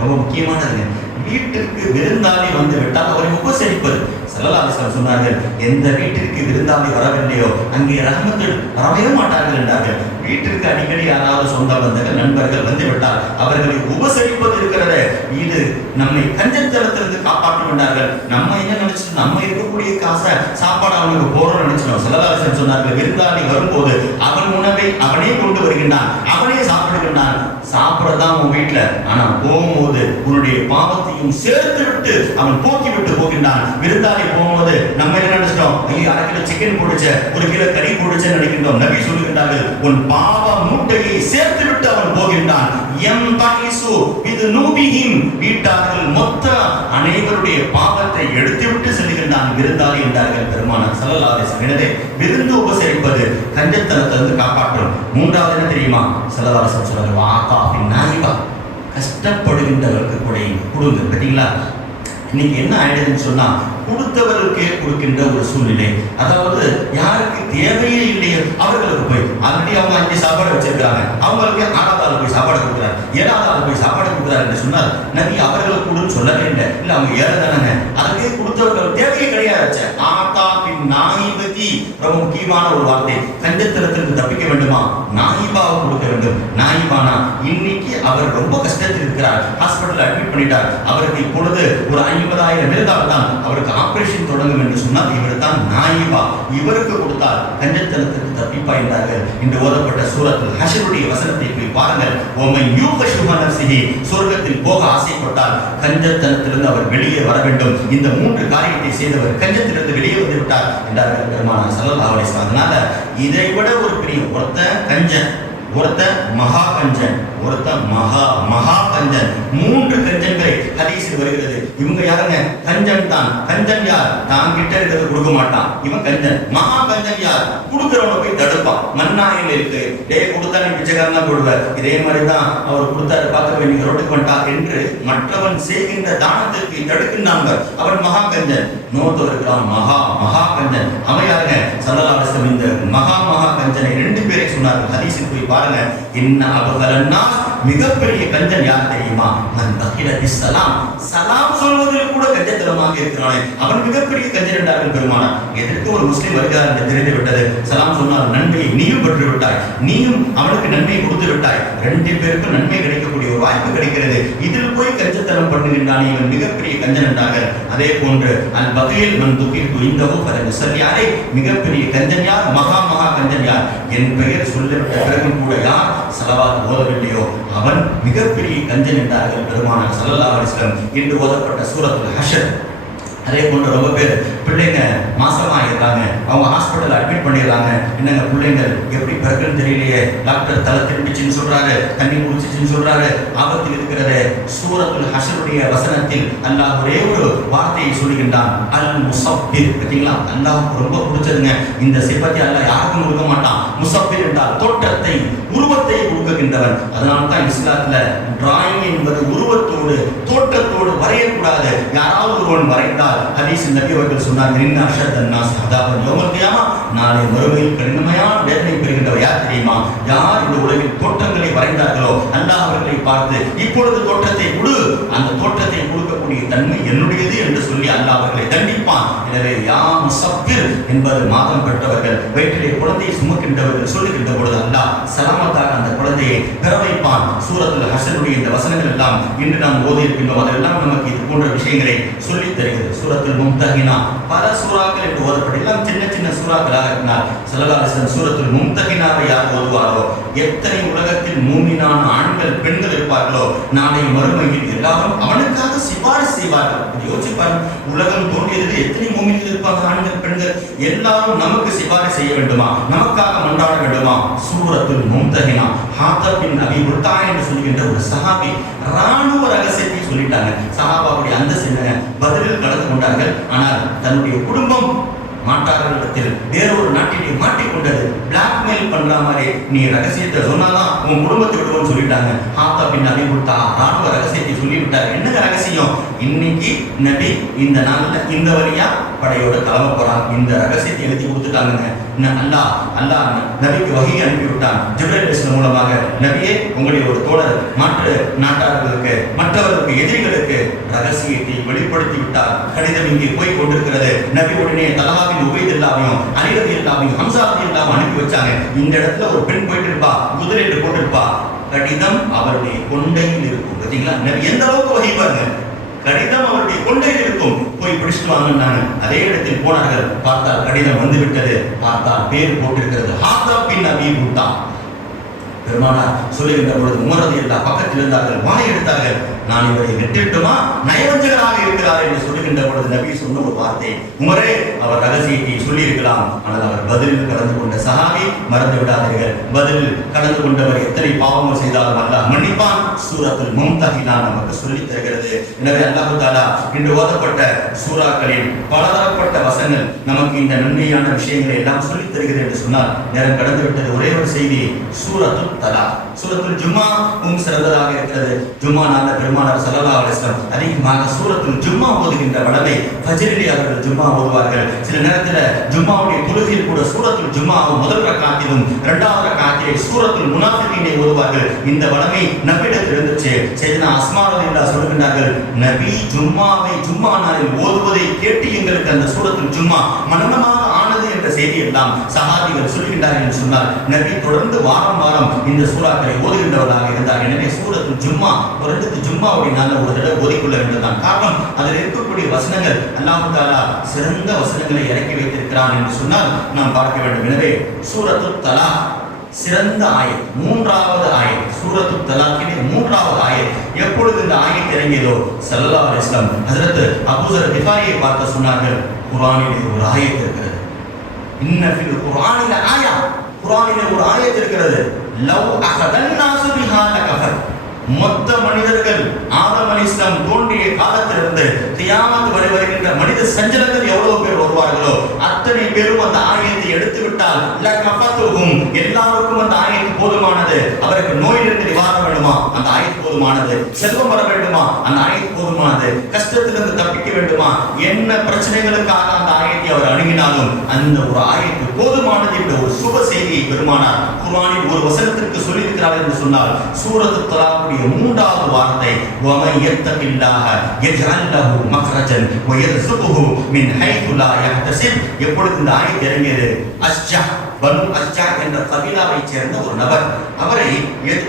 ரொம்ப முக்கியமானதுங்க, வீட்டிற்கு விருந்தாளி வந்து விட்டால் அவரை உபசரிப்பது. ஸல்லல்லாஹு அலைஹி வஸல்லம் சொன்னார்கள், எந்த வீட்டிற்கு விருந்தாளி வரவில்லையோ அங்கே ரஹ்மத்து வரவே மாட்டார்கள் என்றார்கள். வீட்டிற்கு அடிக்கடி யாராவது சொந்த பந்தங்கள் நண்பர்கள் வந்து விட்டால் அவர்களை உபசரிப்பது இருக்கிறது, இது நம்மை கஞ்சத்தனத்திலிருந்து காப்பாற்றும் என்றார்கள். நம்ம என்ன நினைச்சிட்டு நம்ம இருக்கக்கூடிய காசை சாப்பாடு அவனுக்கு போறோம் நினைச்சிட்டோம். ஸல்லல்லாஹு அலைஹி வஸல்லம் சொன்னார்கள், விருந்தாளி வரும்போது அவன் உணவை அவனே கொண்டு வருகின்றான், அவனே சாப்பிடுகின்றான். சாப்பிடதான் உன் வீட்டுல, ஆனா போகும்போது உன்னுடைய பாவத்தையும் சேர்த்து விட்டு அவன் போக்கி விட்டு போகின்றான். விருந்தாளி போகும்போது நம்ம என்ன நினைச்சிட்டோம், ஐயோ 1/2 கிலோ சிக்கன் போடுச்ச 1 கிலோ கறி போடுச்ச நினைக்கின்றோம். நபி சொல்லுகின்றார்கள், உன் பாவ மூட்டையை சேர்த்து விட்டு அவன் போகின்றான். வீட்டார்கள் மொத்த அனைவருடைய பாவத்தை எடுத்துவிட்டு செல்கின்றான் விருந்தாளி என்றார்கள் பெருமானார் ஸல்லல்லாஹு அலைஹி வஸல்லம். எனவே விருந்து உபசரிப்பது கஞ்சத்தனத்திலிருந்து காப்பாற்றும். மூன்றாவது என்ன தெரியுமா? ஸல்லல்லாஹு அலைஹி வஸல்லம் சொல்றாங்க, வாகாஃபின் நாயிபா, கஷ்டப்படுகின்றவருக்கு கூட கொடுங்க. பார்த்தீங்களா, இன்னைக்கு என்ன ஆயிடுதுன்னு சொன்னா, கொடுத்தவர்களுக்கே கொடுக்கின்ற ஒரு சூழ்நிலை. அதாவது யாருக்கு தேவையே இல்லையோ அவர்களுக்கு போய் ஆல்ரெடி அவங்க 5 சாப்பாடு வச்சிருக்காங்க, அவங்களுக்கு 6வது போய் சாப்பாடு கொடுக்குறாரு, 7வது போய் சாப்பாடு கொடுக்குறாரு என்று சொன்னால் நபி அவர்களுக்கு கூட சொல்லவே இல்லை. இல்லை அவங்க ஏழை தானங்க, அதுக்கே கொடுத்தவர்கள் தேவையே கிடையாது. ஆகாஃபின் நாயிபதி ரொம்ப முக்கியமான ஒரு வார்த்தை. கஞ்சத்தனத்திற்கு தப்பிக்க வேண்டுமா, நாயிபாவை கொடுக்க வேண்டும். நாயிபானா இன்னைக்கு அவர் ரொம்ப கஷ்டத்தில் இருக்கிறார், ஹாஸ்பிட்டல் அட்மிட் பண்ணிட்டார், அவருக்கு இப்பொழுது ஒரு 50,000 இருந்தால் தான் அவருக்கு ஆபரேஷன் தொடங்கும் என்று சொன்னால் இவர் தான் நாயிபா. இவருக்கு கொடுத்தால் கஞ்சத்தனத்திற்கு தப்பிப்பா என்றார்கள். இன்று ஓதப்பட்ட சூரத்துல் ஹஷ்ருடைய வசனத்தை போய் பாருங்கள். ஓமன் யூக ஷுஹ நஃப்ஸிஹி, சொர்க்கத்தில் போக ஆசைப்பட்டால் கஞ்சத்தனத்திலிருந்து அவர் வெளியே வர வேண்டும். இந்த 3 காரியத்தை செய்தவர் கஞ்சத்திலிருந்து வெளியே வந்து விட்டார் என்றார்கள் பெருமானார் ஸல்லல்லாஹு அலைஹி வஸல்லம். அதனால இதை விட ஒரு பெரிய ஒருத்தன் கஞ்சன், ஒருத்தன் மகா கஞ்சன், ஒருத்தன் மகா கஞ்சன். 3 கஞ்சன்களை ஹதீஸில் வருகிறது. இவங்க யாருங்க? கஞ்சன் தான். கஞ்சன் யார்? தான் கிட்ட இருக்கிறது கொடுக்க மாட்டான், இவன் கஞ்சன். மகா கஞ்சன் யார்? கொடுக்கிறவனை போய் தடுப்பான். மன்னாயில் இருக்கு, டே கொடுத்தா நீ பிச்சைக்காரன் தான் போடுவ, இதே மாதிரி தான் அவர் கொடுத்தாரு பார்க்க நீங்க ரோட்டுக்கு வந்துட்டார் என்று மற்றவன் செய்கின்ற தானத்திற்கு தடுக்கின்றாங்க. அவன் மகா கஞ்சன். நோட்டு இருக்கிறான் மகா கஞ்சன். அவன் யாருங்க? ஸல்லல்லாஹு அலைஹி வஸல்லம் இந்த மகா கஞ்சனை 2 பேரை சொன்னார்கள். ஹதீஸில் போய் பாருங்க. இன்ன அபகலன்னா, மிகப்பெரிய கஞ்சன் யார் தெரியுமா? மன் பகில பிஸ்ஸலாம், சலாம் சொல்வதில் கூட கஞ்சத்தனமாக இருக்கிறானே அவன் மிகப்பெரிய கஞ்சன் என்றார்கள் பெருமானார். எதற்கு ஒரு முஸ்லிம் வருகிறார் என்று தெரிந்து விட்டது. சலாம் சொன்னால் நன்மையை நீயும் பெற்று விட்டாய், நீயும் அவனுக்கு நன்மையை கொடுத்து விட்டாய், 2 பேருக்கும் நன்மை கிடைக்கக்கூடிய ஒரு வாய்ப்பு கிடைக்கிறது. இதில் போய் கஞ்சத்தனம் பண்ணுகின்றான், இவன் மிகப்பெரிய கஞ்சன் என்றார்கள். அதே போன்று அல் பகில் மன் துகில் துயிந்தஹு ஃபலன் யுஸல்லியாரை, மிகப்பெரிய கஞ்சன் யார்? மகா கஞ்சன் யார்? என் பெயர் சொல்லப்பட்ட பிறகு கூட யார் ஸலவாத் ஓதவில்லையோ அவன் மிகப்பெரிய கஞ்சன் என்றார்கள் பெருமானார் ஸல்லல்லாஹு அலைஹி வஸல்லம். இன்று ஓதப்பட்ட சூரத்துல் ஹஷ்ர். அதே போன்று ரொம்ப பேர் பிள்ளைங்க மாசமாகிடுறாங்க, அவங்க ஹாஸ்பிட்டல் அட்மிட் பண்ணிடுறாங்க. என்னங்க பிள்ளைங்க எப்படி பிறகுன்னு தெரியலையே, டாக்டர் தலை திரும்பிச்சுன்னு சொல்றாரு, தண்ணி முடிச்சிச்சுன்னு சொல்றாரு, ஆபத்தில் இருக்கிறது. சூரத்துல் ஹஷ்ருடைய வசனத்தில் அல்லாஹ் ஒரே ஒரு வார்த்தையை சொல்லுகின்றான், அல் முஸப்பிர். பார்த்தீங்களா, அல்லாஹ்வுக்கு ரொம்ப பிடிச்சதுங்க இந்த சிபத்தை. அல்லாஹ் யாருக்கும் கொடுக்க மாட்டான். முஸப்பிர் என்றால் தோற்றத்தை, உருவத்தை கொடுக்கின்றவன். அதனால தான் இஸ்லாத்துல டிராயிங் என்பது உருவத்தோடு தோற்றத்தோடு வரையக்கூடாது. யாராவது ஒருவன் வரைந்தால் ஹதீஸில் நபி அவர்கள் சொன்னார்கள், இன்ன அஷத்தன் நாஸ் அதாபன் யௌமல் கியாமா, நாளை மறுமையில் கடினமான வேதனை பெறுகின்றவர் யார் தெரியுமா? யார் இந்த உலகில் தோற்றங்களை வரைந்தார்களோ அல்லாஹ் அவர்களை பார்த்து இப்பொழுது தோற்றத்தை கொடு, அந்த தோற்றத்தை கொடுக்கக்கூடிய தன்மை என்னுடையது என்று சொல்லி அல்லாஹ் அவர்களை தண்டிப்பான். எனவே யா முஸப்பிர் என்பது மாதம் பெற்றவர்கள், வயிற்றிலே குழந்தையை சுமக்கின்றவர்கள் சொல்லுகின்ற பொழுது அல்லாஹ் சலாமத்தாக அந்த குழந்தையை பெற வைப்பான். சூரத்துல் ஹஷ்ருடைய இந்த வசனங்கள் எல்லாம் இன்று நாம் ஓதி இருக்கின்றோம். அதெல்லாம் நமக்கு இது போன்ற விஷயங்களை சொல்லித் தருகிறது. சூரத்துல் மும்தஹினா, பல சூறாக்கள் என்று ஓதப்பட்டு எல்லாம் சின்ன சின்ன சூறாக்களாக இருந்தால் ஸல்லல்லாஹு அலைஹி வஸல்லம் சூரத்துல் மும்தஹினாவை யார் ஓதுவாரோ, எத்தனை உலகத்தில் மூமினான ஆண்கள் பெண்கள் இருப்பார்களோ நாளை மறுமையில் எல்லாரும் அவனுக்காக சிபாரிசு செய்வார்கள். யோசிப்பார், உலகம் தோன்றியது எத்தனை மூமின்கள் இருப்பாங்க, ஆண்கள் பெண்கள் எல்லாரும் நமக்கு சிபாரிசு செய்ய வேண்டுமா, நமக்காக மன்றாட வேண்டுமா? சூரத்துல் மும்தஹினா. ஹாத்தப் பின் அபி புல்தா என்று சொல்கின்ற ஒரு சஹாபி ராணுவ ரகசியத்தை சொல்லிட்டாங்க. சஹாபாவுடைய அந்த சின்ன பதிலில் கலந்து கொண்டார்கள். ஆனால் தன்னுடைய குடும்பம் மாட்டாளர்களிடத்தில் வேறொரு நாட்டிலே மாட்டிக்கொண்டது. பிளாக்மெயில் பண்ற மாதிரி நீ ரகசியத்தை சொன்னாதான் உன் குடும்பத்தை விடுவோம்னு சொல்லிட்டாங்க. ஹாத்தா பின் அபி குத்தா ராணுவ ரகசியத்தை சொல்லிவிட்டார். என்னங்க ரகசியம்? இன்னைக்கு நபி இந்த நாள்ல இந்த வழியா படையோட கிளம்ப போறான். இந்த ரகசியத்தை எழுதி கொடுத்துட்டாங்க. அல்லாஹ் நபிக்கு வகையை அனுப்பிவிட்டான் ஜிப்ரீல் அலைஹிஸ்ஸலாம் மூலமாக. நபியே, உங்களுடைய ஒரு தோழர் மாற்று நாட்டார்களுக்கு மற்றவர்களுக்கு எதிரிகளுக்கு ரகசியத்தை வெளிப்படுத்தி விட்டார். கடிதம் இங்கே போய் கொண்டிருக்கிறது. நபி உடனே தலஹாவின் உபைதுல்லாவையும் அலி ரலியல்லாஹு ஹம்ஸா ரலியல்லாஹு அனுப்பி வச்சாங்க. இந்த இடத்துல ஒரு பெண் போயிட்டு இருப்பா, குதிரையிட்டு போட்டிருப்பா. கடிதம் அவருடைய கொண்டையில் இருக்கும். பார்த்தீங்களா நபி எந்த அளவுக்கு வகை பாருங்க. கடிதம் அவருடைய கொண்டையில் இருக்கும். போய் பிடிச்சிட்டு வாங்கினாங்க. அதே இடத்தில் போனார்கள். பார்த்தால் கடிதம் வந்து விட்டது. பார்த்தால் பேர் போட்டிருக்கிறது ஹாத்தா பின் அபி குத்தா. பெருமானார் சொல்லுகின்ற பொழுது உமர் ரலியல்லாஹு பக்கத்தில் இருந்தார்கள். வாய் எடுத்தார்கள். நான் இவரை வெட்டிட்டுமா, நயவஞ்சகராக இருக்கிறார் என்று சொல்லுகின்ற பொழுது நபி சொன்ன ஒரு வார்த்தை, உமரே, அவர் ரகசியத்தை சொல்லி இருக்கலாம், ஆனால் அவர் பதிலில் கலந்து கொண்ட சஹாபி, மறந்து விடாதீர்கள். பதிலில் கலந்து கொண்டவர் எத்தனை பாவங்கள் செய்தாலும் அல்லாஹ் மன்னிப்பான். சூரத்துல் மும்தஹினா நமக்கு சொல்லித் தருகிறது. எனவே அல்லாஹ் தஆலா இன்று ஓதப்பட்ட சூறாக்களில் பலதரப்பட்ட வசனங்கள் நமக்கு இந்த நன்மையான விஷயங்களை எல்லாம் சொல்லித் தருகிறது என்று சொன்னால் நேரம் கடந்து விட்டது. ஒரே ஒரு செய்தி, சூரத்துல் தலாக், சூரத்துல் ஜும்மா சிறந்ததாக இருக்கிறது. ஜும்மா நாள்ல பெருமானார் ஸல்லல்லாஹு அலைஹி வஸல்லம் அதிகமாக சூரத்துல் ஜும்மா ஓதுகின்ற வழமை. ஃபஜ்ரிலே அவர்கள் ஜும்மா ஓதுவார்கள். சில நேரத்தில் ஜும்மாவுடைய தொழுகையில் கூட சூரத்துல் ஜும்மா முதல் ரக்காத்திலும் இரண்டாவது ரக்காத்திலே சூரத்துல் முனாஃபிகீனை ஓதுவார்கள். இந்த வழமை நபியிடத்தில் இருந்துச்சு. சையதுனா அஸ்மா ரலியல்லாஹு சொல்கின்றார்கள், நபி ஜும்மாவை ஜும்மா நாளில் ஓதுவதை கேட்டு எங்களுக்கு அந்த சூரத்துல் ஜும்மா மனனமாக ஆனது என்ற செய்தி எல்லாம் சஹாபிகள் சொல்கின்றார்கள் என்று சொன்னால் நபி தொடர்ந்து வாரம் வாரம் இந்த சூறாக்களை ஓதுகின்றவர்களாக இருந்தார். எனவே சூரத்துல் ஜும்மா வருடத்து ஜும்மாவுடைய நாள் ஒரு தடவை ஓதிக்கொள்ள வேண்டியதுதான். காரணம், அதில் இருக்கக்கூடிய வசனங்கள் அல்லாஹ் தஆலா சிறந்த வசனங்களை இறக்கி வைத்திருக்கிறான் என்று சொன்னால் நாம் பார்க்க வேண்டும். எனவே சூரத்துல் தலாக் சிறந்த ஆயத், மூன்றாவது ஆயத். சூரத்துல் தலாக்கிலே மூன்றாவது ஆயத். எப்பொழுது இந்த ஆயத் இறங்கியதோ ஸல்லல்லாஹு அலைஹி வஸல்லம் ஹஜ்ரத் அபூ ஸர் கிஃபாரியை பார்த்து சொன்னார்கள், குர்ஆனிலே ஒரு ஆயத் இருக்கிறது. இன்ன ஃபில் குர்ஆனில ஆயா, குர்ஆனிலே ஒரு ஆயத் இருக்கிறது. லவ் அஹதன் நாஸு பிஹா லகஃபர். மொத்த மனிதர்கள் ஆதம் அலைஹிஸ்ஸலாம் தோன்றிய காலத்திலிருந்து கியாமத் வரை வருகின்ற மனித சஞ்சலங்கள் எவ்வளவு பேர் வருவார்களோ அத்தனை பேரும் அந்த ஆயத்தை எடுத்து விட்டால் லகஃபத்துஹும், எல்லாருக்கும் அந்த ஆயத்து போதுமானது. அவருக்கு நோயிலிருந்து நிவாரணம் வேண்டுமா, அந்த ஆயத்து போதுமானது. செல்வம் வர வேண்டுமா, அந்த ஆயத்து போதுமானது. கஷ்டத்திலிருந்து தப்பிக்க வேண்டுமா, என்ன பிரச்சனைகளுக்காக அந்த ஆயத்தை அவர் அணுகினாலும் அந்த ஒரு ஆயத்து போதுமானது என்ற ஒரு சுப செய்தியை பெருமானார் குர்ஆனில் ஒரு வசனத்திற்கு சொல்லி இருக்கிறார் என்று சொன்னால் சூரத்துல் தலாக் மூன்றாவது வார்த்தை, வமன் யத்தகில்லாஹ யஜ்அல் லஹு மக்ரஜன் வ யர்ஸுகுஹு மின் ஹைது லா யஹ்தஸிப். எப்பொழுது இந்த ஆயத் இறங்கியது, அஸ்ஜா பனு அஸ்ஜா என்ற கபீலாவை சேர்ந்த ஒரு நபர், அவரை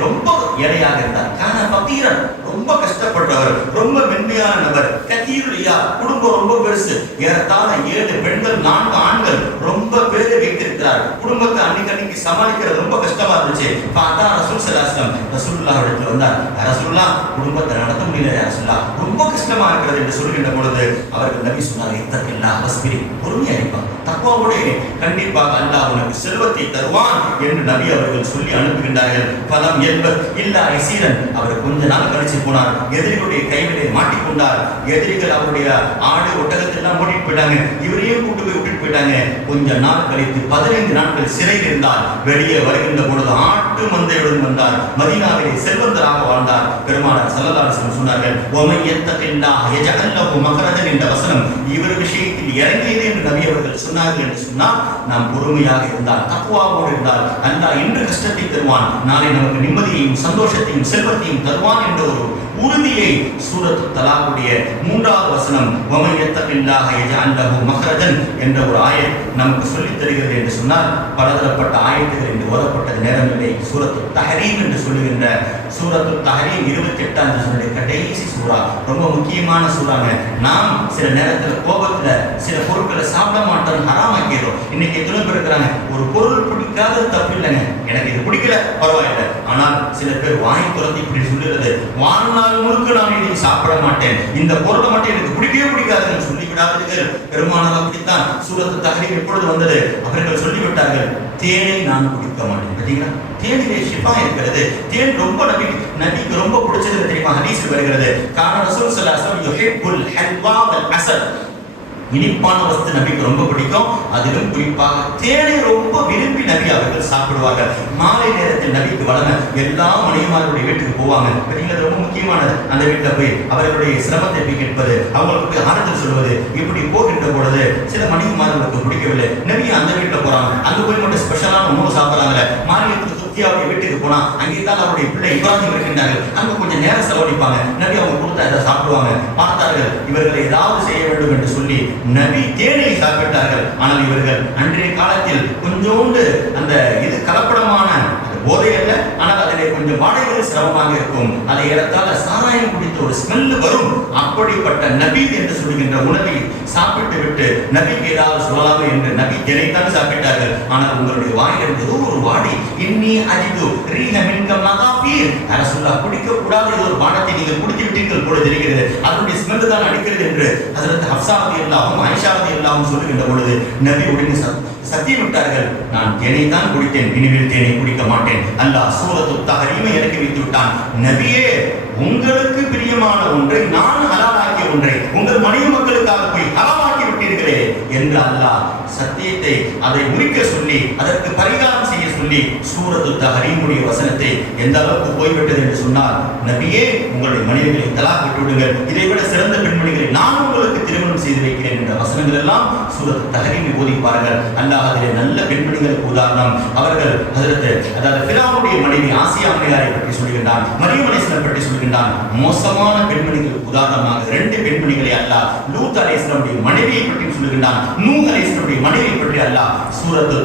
ரொம்ப எடையாக இருந்தார். கான ஃபகீரன், ரொம்ப கஷ்டப்பட்டவர், ரொம்ப மென்மையான நபர். கதீருலியா, குடும்பம் ரொம்ப பெருசு, ஏறத்தாழ 7 பெண்கள் 4 ஆண்கள், ரொம்ப பேரை வைத்திருக்கிறார். குடும்பத்தை அன்னைக்கு சமாளிக்கிறது ரொம்ப கஷ்டமா இருந்துச்சு. பார்த்தா ரசூல் ஸல்லல்லாஹு அலைஹி வஸல்லம் ரசூலுல்லாஹ் இடத்துல வந்தார். ரசூலுல்லாஹ், குடும்பத்தை நடத்த முடியல ரசூலுல்லாஹ், ரொம்ப கஷ்டமா இருக்கிறது என்று சொல்கின்ற பொழுது அவர்கள் நபி சொன்னார், இத்தகில்லாஹ் வஸ்பிரி, பொறுமையா இருப்பா, தக்வாவோட கண்டிப்பாக அல்லாஹ் உனக்கு செல்வத்தை தருவான் என்று நபி அவர்கள் சொல்லி அனுப்புகின்றார்கள். பலம் என்பர் இல்லா யசீரன். அவர் கொஞ்ச நாள் கழிச்சு போனார். எதிரிகளுடைய கைவிலே மாட்டிக்கொண்டார். எதிரிகள் அவருடைய ஆடு ஒட்டகத்தெல்லாம் ஓட்டிட்டு போயிட்டாங்க. இவரையும் கூட்டு போய் விட்டுட்டு போயிட்டாங்க. கொஞ்ச நாள் கழித்து 15 நாட்கள் சிறையில் இருந்தார். வெளியே வருகின்ற பொழுது ஆட்டு மந்தையுடன் வந்தார். மதீனாவிலே செல்வந்தராக வாழ்ந்தார். பெருமானார் ஸல்லல்லாஹு அலைஹி வஸல்லம் சொன்னார்கள், வமன் யத்தகில்லாஹ யஜ்அல் லஹு மக்ரஜன் என்ற வசனம் இவர் விஷயத்தில் இறங்கியது என்று நபி அவர்கள் சொன்னார்கள் என்று சொன்னால் நாம் பொறுமையாக இருந்தால், தக்வாவோடு இருந்தால் அல்லாஹ் இன்று கஷ்டத்தை தருவான், நாளை நமக்கு நிம்மதியையும் சந்தோஷத்தையும் செல்வத்தையும் தருவான் என்ற ஒரு உறுதியை சூரத்துல் தலாக்குடைய மூன்றாவது வசனம் வமன் யத்தகில்லாஹ யஜ்அல் லஹு மக்ரஜன் என்ற ஒரு ஆயத் நமக்கு சொல்லித் தருகிறது என்று சொன்னால் பலதரப்பட்ட ஆயத்துகள் என்று ஓதப்பட்ட நேரங்களிலே சூரத்துல் தஹரீம் என்று சொல்லுகின்ற சூரத்துல் தஹரீம் 28ஆம் ஜுஸுடைய கடைசி சூரா, ரொம்ப முக்கியமான சூறாங்க. நாம் சில நேரத்தில் கோபத்துல சில பொருட்களை சாப்பிட மாட்டோம், ஹராமாக்கிறோம். இன்னைக்கு எத்தனை பேர் இருக்கிறாங்க, ஒரு பொருள் பிடிக்காத தப்பு இல்லைங்க, எனக்கு இது பிடிக்கல பரவாயில்லை, ஆனால் சில பேர் வாங்கி துறந்து இப்படி சொல்லுறது, வாழ்நாள் முழுக்க நான் இதை சாப்பிட மாட்டேன், இந்த பொருளை மட்டும் எனக்கு பிடிக்கவே பிடிக்காதுன்னு சொல்லிவிடாதீர்கள். பெருமானார் அப்படித்தான் சூரத்துல் தஹரீம் எப்பொழுது வந்தது, அவர்கள் சொல்லிவிட்டார்கள், தேனை நான் குடிக்க மாட்டேன். பார்த்தீங்களா, தேனிலே ஷிஃபா இருக்கிறது. தேன் ரொம்ப நபிக்கு ரொம்ப பிடிச்சது தெரியுமா, ஹதீஸில் வருகிறது, கான ரசூல் ஸல்லல்லாஹு அலைஹி வஸல்லம் யுஹிப்புல் ஹல்வா வல் அஸல். இனிப்பான வஸ்து நபிக்கு ரொம்ப பிடிக்கும். அதிலும் குறிப்பாக தேனை ரொம்ப விரும்பி நபி அவர்கள் சாப்பிடுவார்கள். மாலை நேரத்தில் நபிக்கு வளமை எல்லா மனைவிமார்களுடைய வீட்டுக்கு போவாங்க. அது ரொம்ப முக்கியமானது. அந்த வீட்டில் போய் அவர்களுடைய சிரமத்தை போய் கேட்பது, அவங்களுக்கு போய் ஆறுதல் சொல்வது. இப்படி போகின்ற பொழுது சில மனைவிமார்களுக்கு பிடிக்கவில்லை, நபி அந்த வீட்டில் போறாங்க, அங்க போய் மட்டும் ஸ்பெஷலான உணவு சாப்பிடுறாங்க. மாரியத்துக்கு அவருடைய வீட்டுக்கு போனா அங்கே தான் அவருடைய பிள்ளை இப்ராஹிம் இருக்கின்றார்கள், அங்க கொஞ்சம் நேரம் செலவழிப்பாங்க. நபி அவங்க கொடுத்தா இதை சாப்பிடுவாங்க. பார்த்தார்கள் இவர்களை ஏதாவது செய்ய வேண்டும் என்று சொல்லி நபி தேனை சாப்பிட்டார்கள். ஆனால் இவர்கள் அன்றைய காலத்தில் கொஞ்சோண்டு அந்த இது கலப்படமான போதை அல்ல, ஆனால் அதிலே கொஞ்சம் வாடகை சிரமமாக இருக்கும். அதை ஏறத்தாழ சாராயம் குடித்த ஒரு ஸ்மெல் வரும். அப்படிப்பட்ட நபி என்று சொல்கின்ற உணவை சாப்பிட்டு விட்டு நபிக்கு ஏதாவது சொல்லலாமே என்று நபி தினைத்தான் சாப்பிட்டார்கள். ஆனால் உங்களுடைய வாயிலிருந்து ஏதோ ஒரு வாடி, இன்னி அஜிது ரீஹ மின்கம் மகாபீர், அரசுல்லா குடிக்க கூடாத ஏதோ ஒரு வானத்தை நீங்கள் குடித்து விட்டீர்கள் போல தெரிகிறது, அதனுடைய ஸ்மெல் தான் அடிக்கிறது என்று ஹஜ்ரத் ஹப்ஸா ரலியல்லாஹு ஆயிஷா ரலியல்லாஹு சொல்லுகின்ற பொழுது நபி உடனே சத்தியம் விட்டார்கள், நான் தேனை தான் குடித்தேன், இனிமேல் தேனை குடிக்க மாட்டேன். அல்லாஹ் சூரத்து தஹரீமை இறக்கி வைத்து விட்டான். நபியே, உங்களுக்கு பிரியமான ஒன்றை நான் ஹலாலாக்கிய ஒன்றை உங்கள் மனைவி மக்களுக்காக போய் ஹலாலாக்கி விட்டீர்களே என்று அல்லாஹ் சத்தியத்தை அதை முறிக்க சொல்லி அதற்கு பரிகாரம் செய்ய சொல்லி சூரத்து தஹரீமுடைய வசனத்தை எந்த அளவுக்கு போய்விட்டது என்று சொன்னால், நபியே, உங்களுடைய மனைவிகளை தலாக் விட்டு விடுங்கள், இதை விட சிறந்த பெண்மணிகளை நான் உங்களுக்கு திருமணம் செய்து வைக்கிறேன் என்ற வசனங்கள் எல்லாம் சூரத்து தஹரீமை போதிப்பார்கள். அல்லாஹ் அதிலே நல்ல பெண்மணிகளுக்கு உதாரணம் அவர்கள் அதாவது ஃபிரௌனுடைய மனைவி ஆசியா அம்மையாரை பற்றி சொல்கின்றான், மரியம் அலைஹிஸ்ஸலாம் பற்றி சொல்கின்றான். மோசமான பெண்மணிகளுக்கு உதாரணமாக 2 பெண்மணிகளை அல்லாஹ் லூத் அலைஹிஸ்ஸலாமுடைய மனைவியை பற்றி சொல்கின்றான், நூஹ் அலைஹிஸ்ஸலாமுடைய மனைவியை பற்றி அல்லாஹ் சூரத்து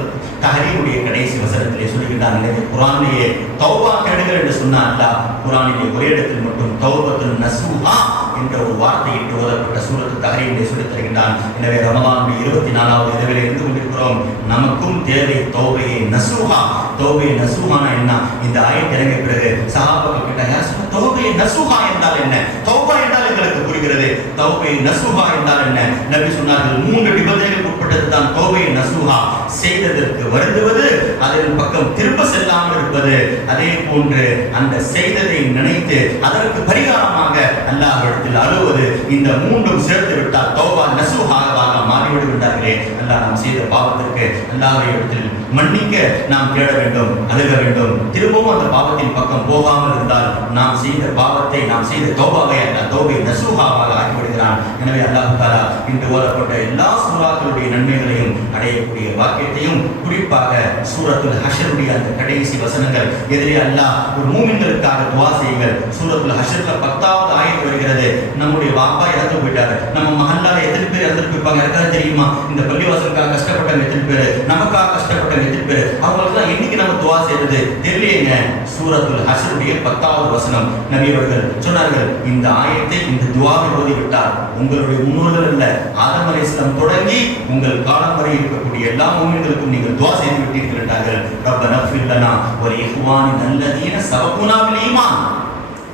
தஹரீமுடைய கடைசி வசனத்திலே சொல்கின்றான். குர்ஆனிலே தௌபா கேடுகள் என்று சொன்ன அல்லாஹ் குர்ஆனிலே ஒரே இடத்தில் மட்டும் தௌபத்துன் நஸூஹா என்ற ஒரு வார்த்தையிட்டு ஓதப்பட்ட சூரத்து தஹரீமிலே சொல்லித் தருகின்றான். எனவே ரமலானுடைய 24வது இரவிலே இருந்து கொண்டிருக்கிறோம். நமக்கும் தேவை தௌபையை நஸூஹா. தௌபையை நஸூஹானா என்ன? இந்த ஆயத் இறங்கிய பிறகு சஹாபாக்கள் கேட்டாங்க, தௌபையை நஸூஹா என்றால் என்ன? தௌபா என்றால் எங்களுக்கு புரிகிறது, தௌபையை நஸூஹா என்றால் என்ன? நபி சொன்னார்கள், 3 நிபந்தனைகளுக்கு உட்பட்டது தான் தௌபையை நஸூஹா. செய்ததற்கு வருந்துவது, அதன் பக்கம் திரும்ப செல்லாமல் இருப்பது, அதே போன்று அந்த செய்ததை நினைத்து அதற்கு பரிகாரமாக அல்லாஹ்விடத்தில் அழுவது, இந்த 3ம் சேர்த்து விட்டால் தௌபா நஸூஹாவாக மாறிவிடு விட்டார்களே. அல்லாஹ் நாம் செய்த பாவத்திற்கு அல்லாஹ்விடத்தில் மன்னிக்க நாம் தேட வேண்டும், அழுக வேண்டும். திரும்பவும் அந்த பாவத்தின் பக்கம் போகாமல் இருந்தால் நாம் செய்த பாவத்தை, நாம் செய்த தௌபாவை அல்லாஹ் தௌபை நஸூஹாவாக ஆக்கிவிடுகிறான். எனவே அல்லாஹ் தஆலா இன்று ஓதப்பட்ட எல்லா சூறாக்களுடைய நன்மைகளையும் அடையக்கூடிய வாக்கியத்தையும், குறிப்பாக சூரத்துல் ஹஷ்ருடைய அந்த கடைசி வசனங்கள் எதிரே அல்லாஹ் ஒரு மூமின்களுக்காக துஆ செய்யுங்கள். சூரத்துல் ஹஷ்ர்ல 10வது ஆயத் வருகிறது. நம்முடைய வாப்பா இறந்து போயிட்டாரு, நம்ம மஹல்லால எத்தனை பேர் இறந்து போயிருப்பாங்க யாருக்காவது தெரியுமா? இந்த பள்ளிவாசலுக்காக கஷ்டப்பட்டவங்க எத்தனை பேர், நமக்காக கஷ்டப்பட்டவங்க எத்தனை பேர், அவங்களுக்கெல்லாம் என்னைக்கு நம்ம துஆ செய்யறது தெரியலையேங்க. சூரத்துல் ஹஷ்ருடைய 10வது வசனம் நபி அவர்கள் சொன்னார்கள், இந்த ஆயத்தை, இந்த துஆவை ஓதிவிட்டால் உங்களுடைய முன்னோர்கள் அல்ல, ஆதம் அலைஹிஸ்ஸலாம் தொடங்கி உங்கள் காலம் வரை இருக்கக்கூடிய எல்லா மூமின்களுக்கும் நீங்கள் துஆ செய்து விட்டீர்கள் என்றார்கள். ரப்பனா ஃபிர் லனா வ லிஇஹ்வானினா அல்லதீன சபகுனா பில் ஈமான்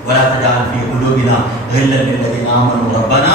வலா தஜஅல் ஃபீ குலூபினா கில்லல் லில்லதீன ஆமனு ரப்பனா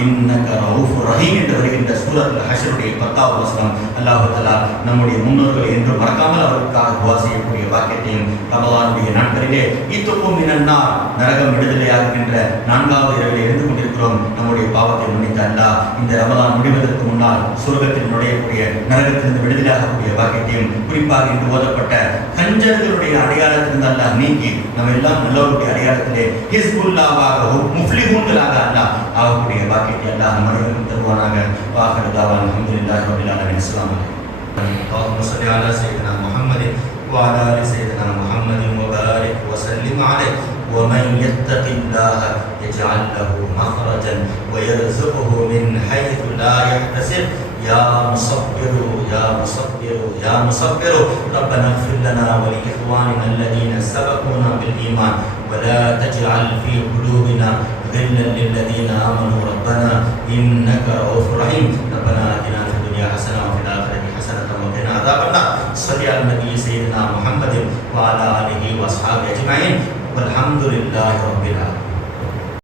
இன்னக ரഊஃபுர் ரஹீம் என்று வருகின்ற சூரத்துல் ஹஷ்ருடைய 10வது வசனம் அல்லாஹ் தஆலா நம்முடைய முன்னோர்களை என்று மறக்காமல் அவர்களுக்காக துஆ செய்யக்கூடிய வாக்கியத்தையும், ரமலானுடைய நாட்களிலே இத்துக்கும் மினன்னார், நரகம் விடுதலையாகின்ற 4வது இரவிலே இருந்து கொண்டிருக்கிறோம். நம்முடைய பாவத்தை மன்னித்த அல்லாஹ் இந்த ரமலான் முடிவதற்கு முன்னால் சொர்க்கத்தில் நுழையக்கூடிய, நரகத்திலிருந்து விடுதலையாகக்கூடிய வாக்கியத்தையும், குறிப்பாக இன்று ஓதப்பட்ட கஞ்சர்களுடைய அடையாளத்திலிருந்து அல்லாஹ் நீக்கி நம்ம எல்லாம் நல்லவருடைய அடையாளத்திலே ஹிஸ்புல்லாவாக முஃப்லிஹூன்களாக அல்லாஹ் ஆகக்கூடிய வாக்கியத்தை அல்லாஹ் நம் அனைவருக்கும் தருவானாக. வாஹிரு தஅவானா அல்ஹம்துலில்லாஹி ரப்பில் ஆலமீன். அஸ்ஸலாமு அலைக்கும். அல்லாஹும்ம ஸல்லி அலா சய்யிதினா முஹம்மதின் வ அலா ஆலி சய்யிதினா முஹம்மதின் வ பாரிக் வ ஸல்லிம் அலைஹி. ومن يتق الله يجعل له مخرجا ويرزقه من حيث لا يحتسب. يا مصبر يا مصبر يا مصبر ربنا اغفر لنا ولإخواننا الذين سبقونا بالإيمان ولا تجعل في قلوبنا غلا للذين آمنوا ربنا إنك رؤوف رحيم. ربنا آتنا في الدنيا حسنة وفي الآخرة حسنة وقنا عذاب النار. صل على النبي سيدنا محمد وعلى آله وأصحابه أجمعين والحمد لله رب العالمين.